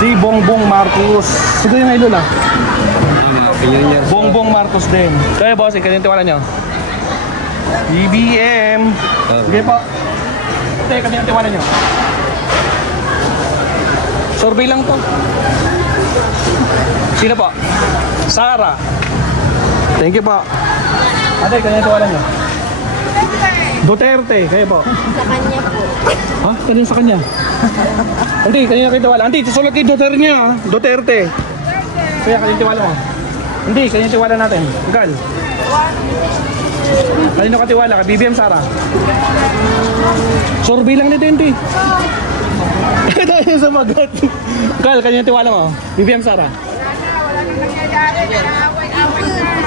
Si Bongbong Marcos. Siguro yung may lula. Bongbong Marcos din. Kaya boss, kanino tiwala nyo? BBM. Sige po. Ito, kanino tiwala nyo? Survey lang to. Sino po? Sara. Thank you po. Ate, kanino tiwala nyo? Duterte. Kayo po. Sa kanya po. Ha? Kanino sa kanya? Auntie, kanino kayo tiwala? Auntie, susulat yung Duterte niya ha? Duterte. Kaya kanino tiwala mo? Hindi, kanino tiwala natin? Gal. Kanino ka tiwala? Kay BBM Sara? Survey lang nito, auntie. Ito yung sumagot. Gal, kanino tiwala mo? BBM Sara?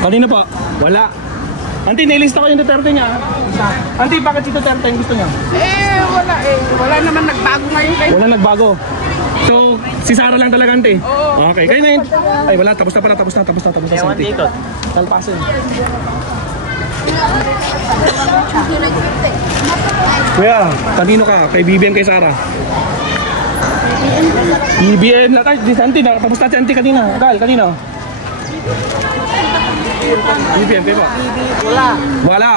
Kanino po? Wala. Auntie, nailista ko yung Duterte niya. Auntie, bakit si Duterte yung gusto niya? Wala eh. Wala naman nagbago ngayon kayo. Wala nagbago. So, si Sara lang talaga, ante? Oo. Okay, kayo na yun. Ay, wala. Tapos na pala. Tapos na. Ewan dito. Talpasin. Kuya, kanino ka? Kay BBM, kay Sara? BBM na tayo. Auntie, tapos na si auntie kanina. Gal, kanino? BBM, kayo ba? Wala.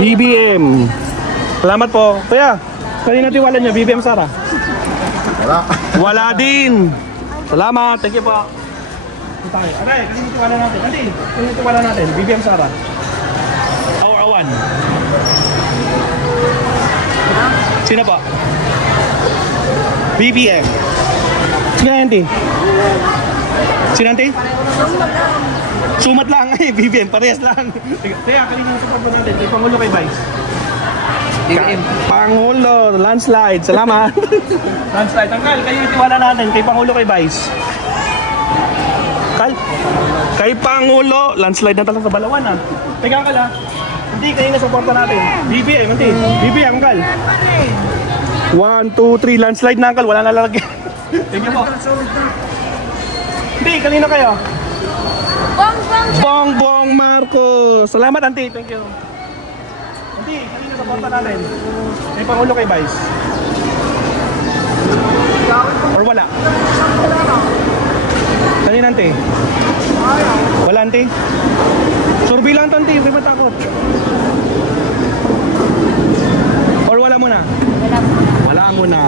BBM. Salamat po. Kuya, kanino tiwala niyo? BBM, Sara? Wala din. Salamat. Thank you po. Tayo. Aray, kanino tiwala natin? Auntie, kanino tiwala natin? BBM, Sara? Our awan. Sino po? BBM. Sige, auntie. Sinante? Sumat lang eh, BBM, parehas lang. Kaya, kanina yung support natin, kay Pangulo kay Vice. Pangulo, landslide, salamat. Landslide, Angkal, kayo yung tiwala natin, kay Pangulo kay Vice. Kay Pangulo, landslide na talaga sa Balawan ah. Teka Angkal ah. Hindi, kayo na supporta natin. BBM, hindi. BBM, Angkal. 1, 2, 3, landslide na Angkal, wala na lalagyan. Thank you po. Hindi, kanina kayo. Bongbong Marcos. Salamat, Auntie. Thank you. Auntie, kanina supporta natin. Kay Pangulo kay Vice. Or wala? Kanina, Auntie. Wala, Auntie? Survey lang, Auntie. Huwag matakot. Or wala muna? Wala muna.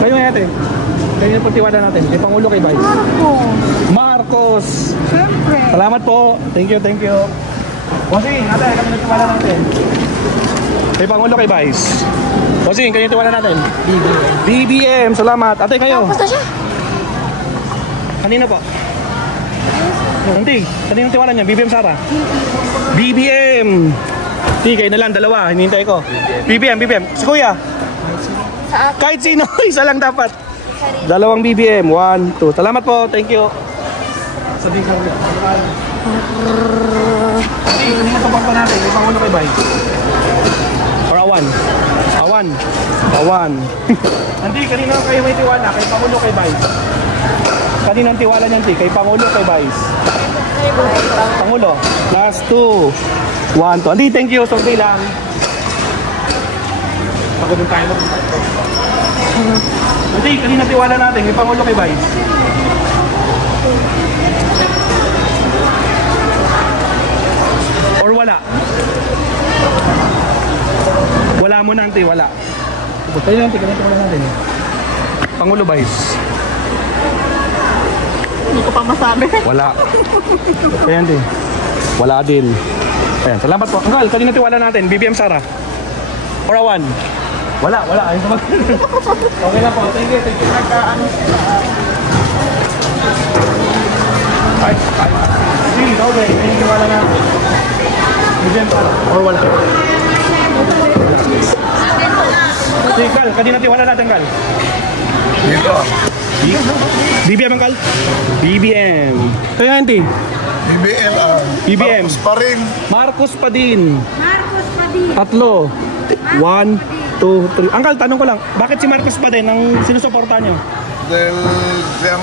Kayo nga, Ate. Kanina po tiwala natin. Kay Pangulo kay Vice. Marcos. Siyempre. Salamat po. Thank you, thank you. Bossing, ate, kami nagtiwala natin. Kay Pangulo kay Vice. Bossing, kanina tiwala natin. BBM, salamat. Ate, kayo. Kanina po. Hindi, kanina tiwala niya. BBM Sara. BBM. Hindi, kayo na lang, dalawa. Hinihintay ko. BBM. Si Kuya. Kahit sino, isa lang dapat. Dalawang BBM. 1, 2. Salamat po, thank you. Sabi ko niya. Hindi na support pa natin. May Pangulo kay Vice. Or Awan. Hindi, kanina kayo may tiwala. Kay Pangulo kay Vice. Kanina ang tiwala niyan, kay Pangulo kay Vice. Pangulo. Last 2. 1, 2. Hindi, thank you. Survey lang. Pagod tayo mo. Hindi, kanina tiwala natin. Kay Pangulo kay Vice. Or wala? Wala mo na, Auntie, wala. Tayo lang, tignan wala natin. Pangulo Vice. Hindi ko pa masabi. Wala. Kaya Auntie. Wala din. Ayan, salamat po. Angkal, kanina tiwala natin. BBM Sara. Or Awan. Wala. Ayun sa okay na po. Thank you. Ay. Sige, okay. Kanina tiwala natin. BBM Sara. Or wala. Sige, Kal. Kanina tiwala natin, Kal. Dito. BBM, Angkal. BBM. Kaya Auntie. BBM. Marcos pa rin. Marcos pa din. Tatlo. 1, 2, 3. Angkal, tanong ko lang. Bakit si Marcos pa din ang sinusuporta nyo? Dahil siyang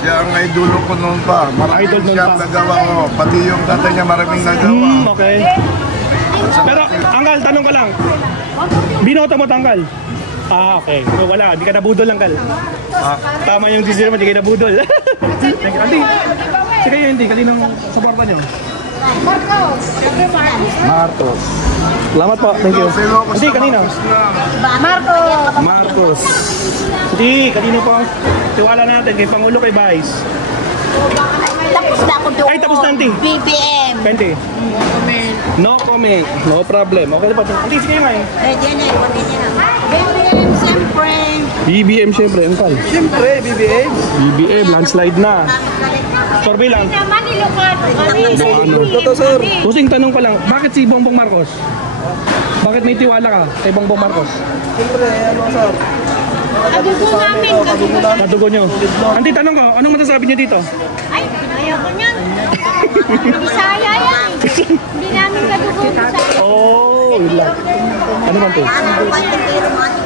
siyang idolo ko noon pa. Idol Maraming noon siyang pa. nagawa ko. Pati yung tatay niya maraming nagawa. Okay. Pero, Angkal, tanong ko lang. Binoto mo, Angkal? Okay. So, wala. Di ka nabudol, Angkal. Tama yung decision mo. Di ka nabudol. Hindi. Sige kayo, hindi. Kaninang suporta nyo? Marcos. Salamat po. Thank you. Hindi, kanina. Marcos. Hindi, kanina po. Tiwala natin kay Pangulo kay Vice. Tapos na ako doon. Ay, tapos na, Auntie. BBM. Pente. No comment. No problem. Okay na po. Auntie, sige nga eh. BBM, siyempre. BBM syempre, Angkal. Siyempre, BBM. BBM, landslide na. Survey lang. Naman ilokado kami. Totoo, sir. Kusing tanong ko lang, bakit si Bongbong Marcos? Bakit may tiwala ka kay Bongbong Marcos? Siyempre, sir? Kadugo namin. Kadugo nyo. Auntie, tanong ko, anong masasabi niyo dito? Ay, ayaw ko niyan. Bisaya yan. Hindi namin kadugo Bisaya. Oh, yun lang. Ano man to?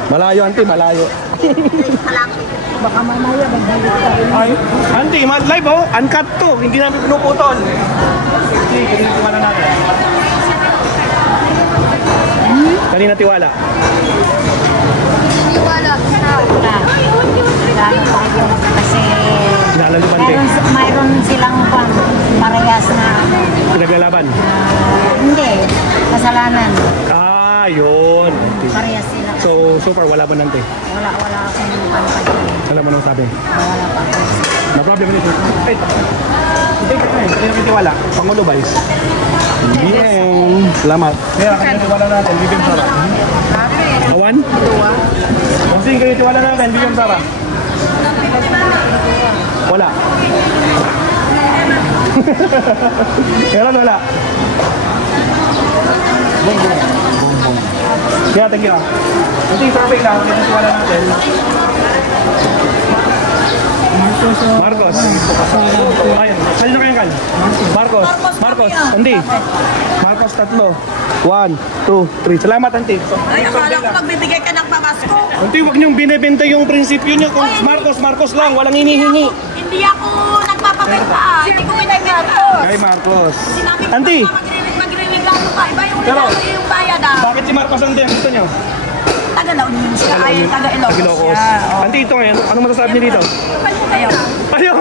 Malayo, Auntie, malayo. Baka mamaya magbalik ka rin. Ay, Auntie, live oh, uncut to. Hindi namin pinuputol. Sige, kanina tiwala natin. Kanina tiwala. Kasi Nalalubante. mayroon silang parehas na Pinaglalaban. hindi, kasalanan. Yun. Parehas sila. So far, wala ba nante? Wala akong panpag. Alam mo nang sabi. Wala pa. No problem nito. Ay, hindi namin tiwala. Pangulo Vice. BBM. Salamat. Kaya kanya tiwala natin. BBM Sara. Awan? Kasi kayo tiwala natin. BBM Sara. Wala. Meron, wala. Bongbong. Yeah, thank you. Hindi, survey lang. Wala natin. Marcos. Ayun. Saan kayo kan? Marcos. Marcos. Hindi. Marcos 3. 1, 2, 3. Salamat, Auntie. Ay, akala ko magbibigay ka ng pamasko. Auntie, huwag niyong binibenta yung prinsipyo niyo. Kung Marcos lang. Walang hinihingi. Hindi ako nagpapabenta. Hindi ko binibenta. Kay Marcos. Sinabi ko Auntie. magre-regalo ka. Iba yung Pero, regalo yung bayad ah. Bakit si Marcos Auntie ang gusto niyo? Taga-Laon siya. Ay, taga-Ilocos Ilocos. siya. Oh. Auntie, ito ngayon. Anong masasabi niyo dito? Ayaw. Ayaw.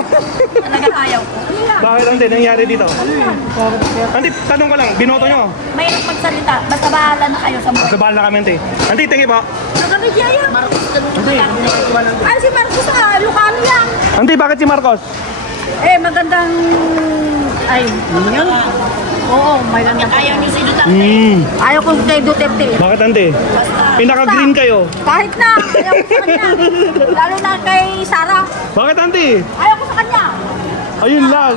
Talaga ayaw ko. Bakit Auntie? Nangyari dito? Auntie, tanong ko lang. Binoto niyo? Mahirap magsalita. Basta bahala na kayo sa buhay. Sa bahala kami, Auntie. Auntie, tingin po. Nagabigay yan. Ay, si Marcos lokal yan. Auntie, bakit si Marcos? Eh, magandang... Ay, yun. Oo, magandang... Ayaw niyo si Duterte. Ayaw ko kay Duterte. Bakit Auntie? Pinaka-green kayo. Kahit na, ayaw ko sa kanya. Lalo na kay Sara. Bakit Auntie? Ayaw ko sa kanya. Ayun lang.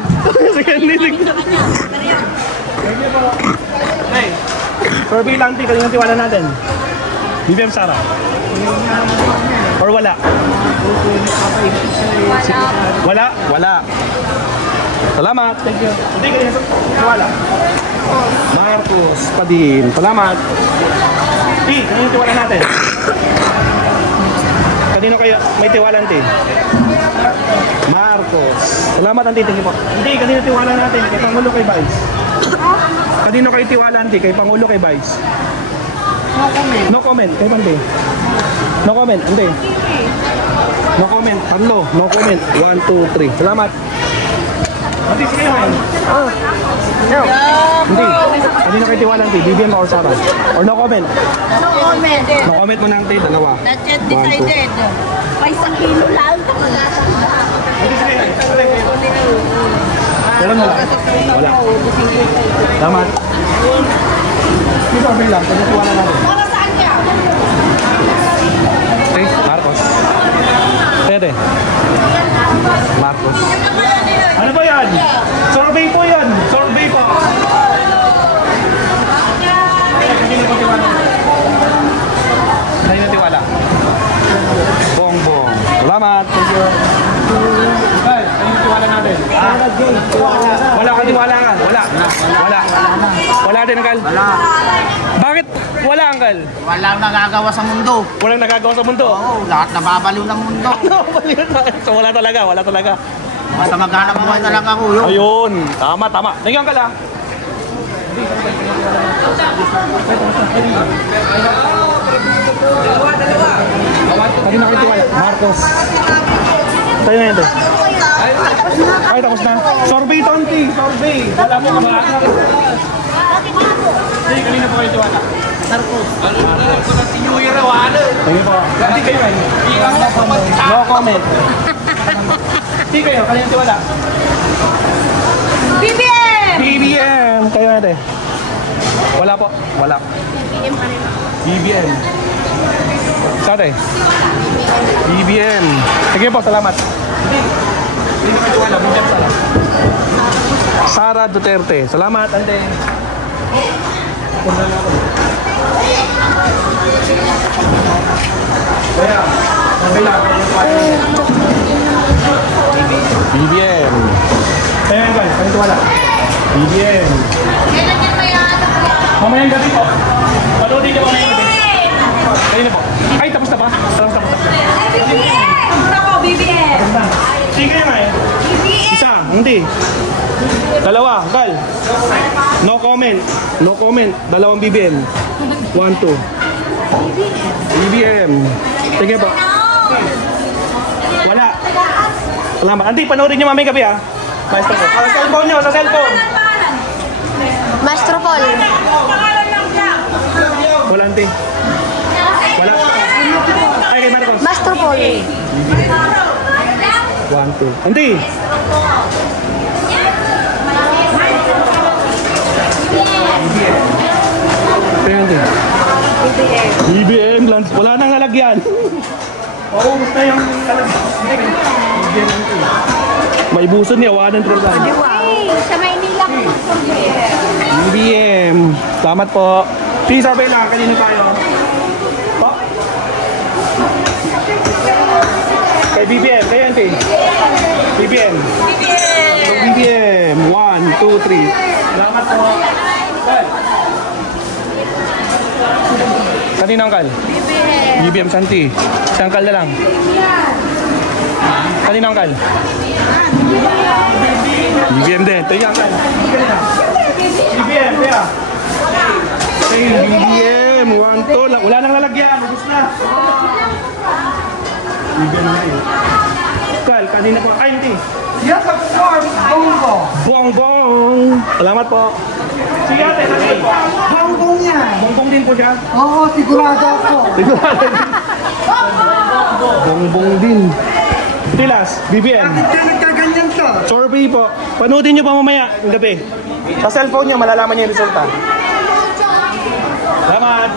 Sige, nilig. Sa kanya. Pero yan. Hey, survey lang Auntie. Kanina tiwala natin. BBM Sara. Or wala? Wala? Wala. Salamat. Thank you. Hindi kanina tiwala. Marcos pa din. Salamat. Di, kanina tiwala natin. Kanino kayo may tiwala Auntie? Marcos. Salamat Auntie. Thank you po. Hindi, kanino tiwala natin? Kay Pangulo, kay Vice. Kanino kayo tiwala Auntie? Kay Pangulo, kay Vice? No comment. Kay Pante. No comment. Ante. No comment. Panlo. No comment. 1, 2, 3. Salamat. Ante, sige yun. Hindi. Kanino kayo tiwala Auntie? BBM or Sara? Or no comment? No comment. No comment mo na Auntie. Dalawa. Not yet decided. May isang kilo lang. Meron wala? Wala. Salamat. Dito, okay lang. Kanino tiwala natin? Para saan niya? Okay, Marcos. Pwede. Marcos. Ano ba yan? Survey po yan. Survey po. Kanino po tiwala? Kanino tiwala? Bongbong. Salamat. Thank you. Hey, kanino tiwala natin? Wala ka tiwala ka? Wala. Wala. Wala din, Uncle? Wala. Bakit wala, Uncle? Walang nagagawa sa mundo. Walang nagagawa sa mundo? Oo, lahat nababaliw ng mundo. So wala talaga, wala talaga. Basta maghanap buhay na lang ako yun. Ayun, tama, tama. Tingnan ka lang. Kanina kayo tiwala? Marcos. Tayo na yun, Tay. Ay, tapos na. Sorbet, Auntie. Sorbet. Wala mo ka ba? Hey, kanina po kayo tiwala? Marcos. Si New Year, wala. Tingin po. Hindi kayo eh. No comment. Hindi kayo, kanina tiwala? BBM! BBM! Kayo natin. Wala po. Wala. BBM. Sa atin? BBM. Sige po, salamat. Hindi na kayo wala. BBM Sara. Sara Duterte. Salamat, Ante. Kaya, sabi lang. BBM. Kaya guys, kanito wala? BBM. Kailan yan may Mamayang gabi po. Panoodin niyo mamayang gabi. Kanina po. Ay, tapos na ba? Tapos na. BBM! Ako, BBM! Sige nga eh. BBM! Isa, hindi. Dalawa, Gal. No comment. No comment. Dalawang BBM. 1, 2. BBM. Sige po. Wala. Salamat. Andi, panoorin niyo mamayang gabi ah. Maestro po. Sa cellphone niyo, sa cellphone. Maestro Paul. Wala, Andi. Wala. Ay, kay Marcos. Maestro Paul. 1, 2. Andi. Kaya Andi. BBM. Wala nang lalagyan. Oo, basta yung may buso niya, 100 lang. Hey, sa Maynila ko BBM. Salamat po. Please, sabay lang. Kanina tayo. Po? Kay BBM. Kay Auntie. BBM. BBM. 1, 2, 3. Salamat po. Kanina ang kal? BBM Santi. Isang kal na lang. Kanina ang kal? BBM din. Ito yung kal. BBM, kaya. BBM. 1, 2. Wala nang lalagyan. Ubus na. BBM na yun. Kal, kanina po. Ay, hindi. Yes, of course. Bongbong. Bongbong. Salamat po. Sige ate, salamat po. Bongbong yan. Bongbong din po siya. Oo, sigurado ako. Bongbong din. Tilas, BBM. Bakit nagkaganyan to? Survey po. Panoodin nyo pa mamaya ng gabi. Sa cellphone nyo, malalaman niyo yung resulta. Salamat.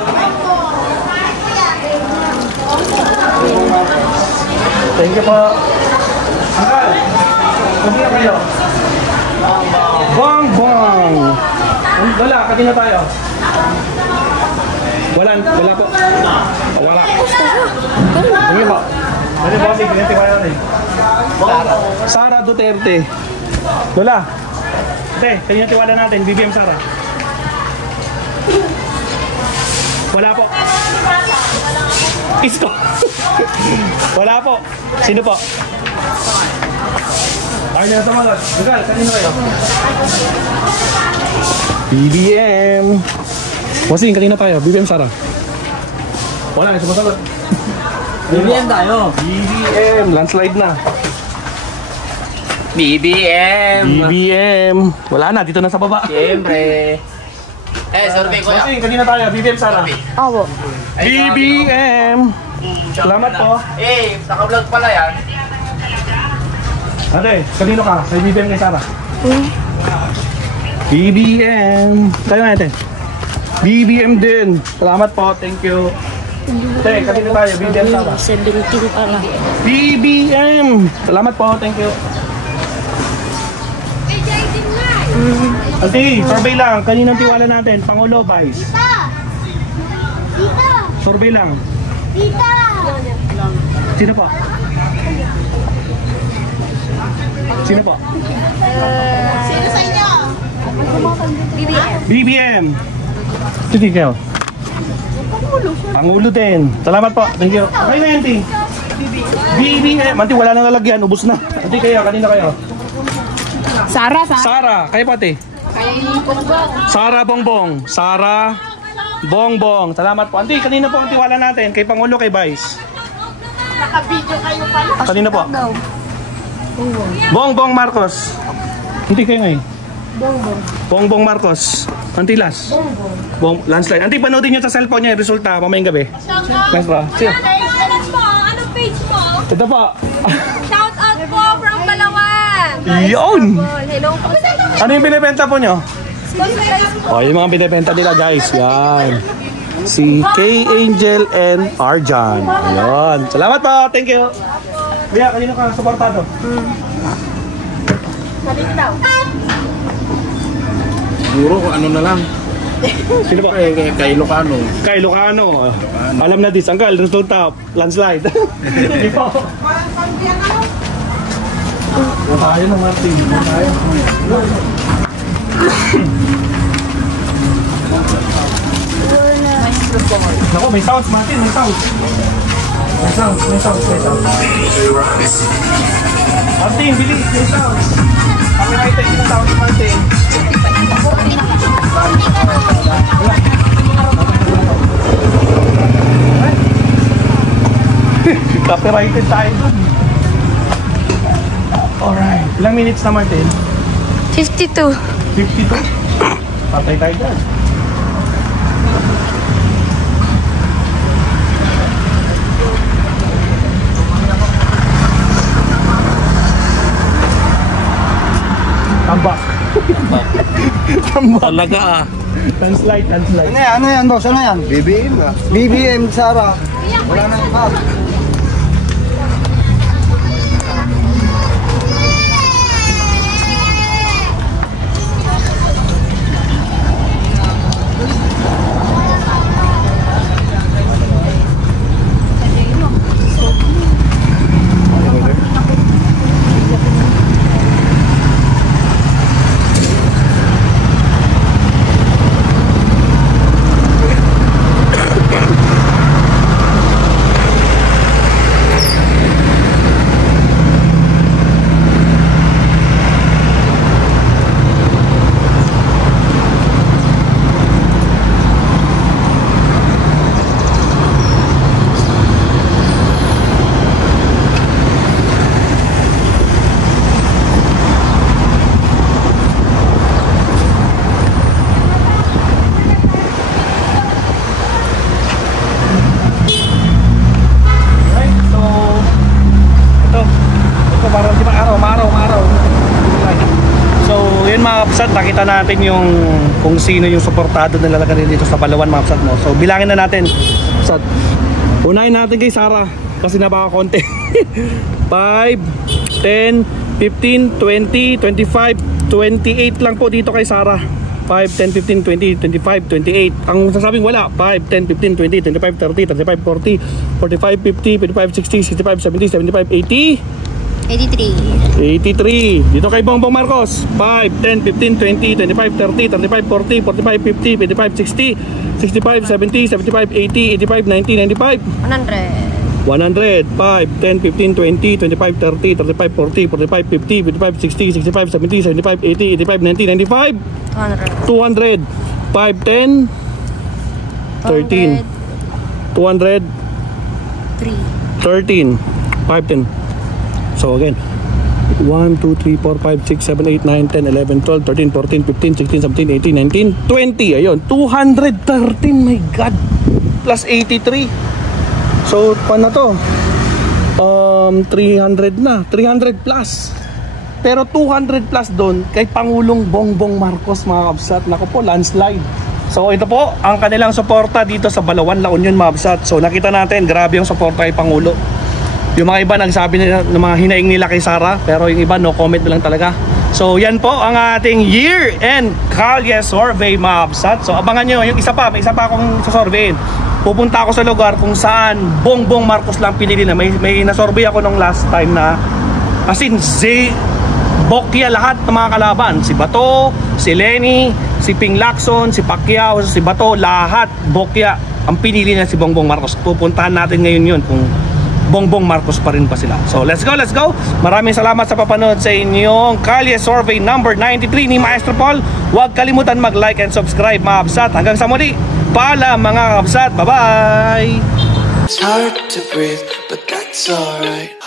Thank you po. Uncle, kung na kayo? Bongbong. Wala, kanina tayo. Wala po. Wala. Hindi po. Ano po, sige, tayo natin. Sara Duterte. Lola. Ate, kanina tiwala natin, BBM Sara. Wala po. Isko. Wala po. Sino po? Ay, nasa mga. Lugal, kanino kayo? BBM. Wasing, kanina tayo. BBM Sara. Wala, sumasagot. BBM tayo. BBM. Landslide na. BBM. BBM. Wala na, dito na sa baba. Siyempre. Survey ko yan. Wasing, kanina tayo. BBM Sara. Opo. BBM. Salamat po. Naka-vlog pala yan. Ate, kanino ka? Kay BBM kay Sara? BBM. Tayo natin. BBM din. Salamat po. Thank you. Ate, kanino tayo? BBM Sara? 17 pala. BBM. Salamat po. Thank you. Ate, survey lang. Kaninang tiwala natin? Pangulo, Vice. Tita! Survey lang. Tita! Sino po? Sino po? Sino sa inyo? BBM. Sige kayo. Pangulo din. Salamat po. Thank you. Okay na yan, Ti. BBM. Manti, wala nang lalagyan. Ubus na. Ati kayo. Kanina kayo. Sara. Sara. Kayo po, Ti. Sara Bongbong. Sara Bongbong. Salamat po. Anti, kanina po ang tiwala natin. Kay Pangulo, kay Vice. Naka-video kayo pala. Kanina po. Bongbong Marcos. Hindi kayo ngayon. Bongbong Marcos. Antilas. Landslide. Anti, panoodin nyo sa cellphone niya yung resulta mamayang gabi. Nice ba? Siya. Anong page mo? Ito po. Shout out po from Palawan. Yun! Hello po sa inyo. Ano yung binibenta po nyo? Oh, yung mga binibenta nila guys. Yan. Si K. Angel and Arjan. Ayun. Salamat po. Thank you. Bia, kanino ka supportado? Sabihin daw. Siguro kung ano na lang. Sino ba? Kay Lucano. Kay Lucano. Alam na this. Uncle, resulta. Landslide. Hindi po. Tayo na Martin. Tayo. Naku, may sounds Martin. May sounds. May sounds. May sounds. May sounds. Martin, bilis. May sounds. Pakikita yung sounds Martin. Copyrighted tayo dun. Alright. Ilang minutes na Martin? 52. 52. Patay tayo dyan. Tambak. Tambak. Talaga ah. Landslide, landslide. Ano yan, boss? Ano yan? BBM na. BBM, Sara. Wala nang iba. makita natin yung kung sino yung suportado na lalagay dito sa Palawan, mga kapsat mo. So bilangin na natin. So, unahin natin kay Sarah kasi napaka-konti. 5, 10, 15, 20, 25, 28 lang po dito kay Sarah. 5, 10, 15, 20, 25, 28. Ang sasabing wala, 5, 10, 15, 20, 25, 30, 35, 40, 45, 50, 55, 60, 65, 70, 75, 80, 83. Dito kay Bongbong Marcos, 5, 10, 15, 20, 25, 30, 35, 40, 45, 50, 55, 60, 65, 70, 75, 80, 85, 90, 95, 100, 5, 10, 15, 20, 25, 30, 35, 40, 45, 50, 55, 60, 65, 70, 75, 80, 85, 90, 95, 200, 5, 10, 13, 200, 13, 5, 10. So again, 1, 2, 3, 4, 5, 6, 7, 8, 9, 10, 11, 12, 13, 14, 15, 16, 17, 18, 19, 20. Ayun, 213, my God. Plus 83. So, paano to? 300 na. 300 plus. Pero 200 plus doon kay Pangulong Bongbong Marcos, mga kapsat. Naku po, landslide. So, ito po, ang kanilang suporta dito sa Balawan, La Union, mga kapsat. So, nakita natin, grabe yung suporta kay Pangulo. Yung mga iba nagsabi nila ng mga hinaing nila kay Sarah, pero yung iba no comment na lang talaga. So yan po ang ating year-end Kalye survey, mga kapsat. So abangan nyo, yung isa pa, may isa pa akong sasurveyin. Pupunta ako sa lugar kung saan Bongbong Marcos lang pinili na. May nasurvey ako nung last time na as in Bokya lahat ng mga kalaban. Si Bato, si Lenny, si Ping Lacson, si Pacquiao, si Bato, lahat Bokya ang pinili na si Bongbong Marcos. Pupuntahan natin ngayon yun kung Bongbong Marcos pa rin pa sila. So let's go, let's go. Maraming salamat sa papanood sa inyong Kalye survey number 93 ni Maestro Paul. Huwag kalimutan mag-like and subscribe, mga kapsat. Hanggang sa muli, paalam mga kapsat. Bye bye. It's hard to breathe, but that's alright.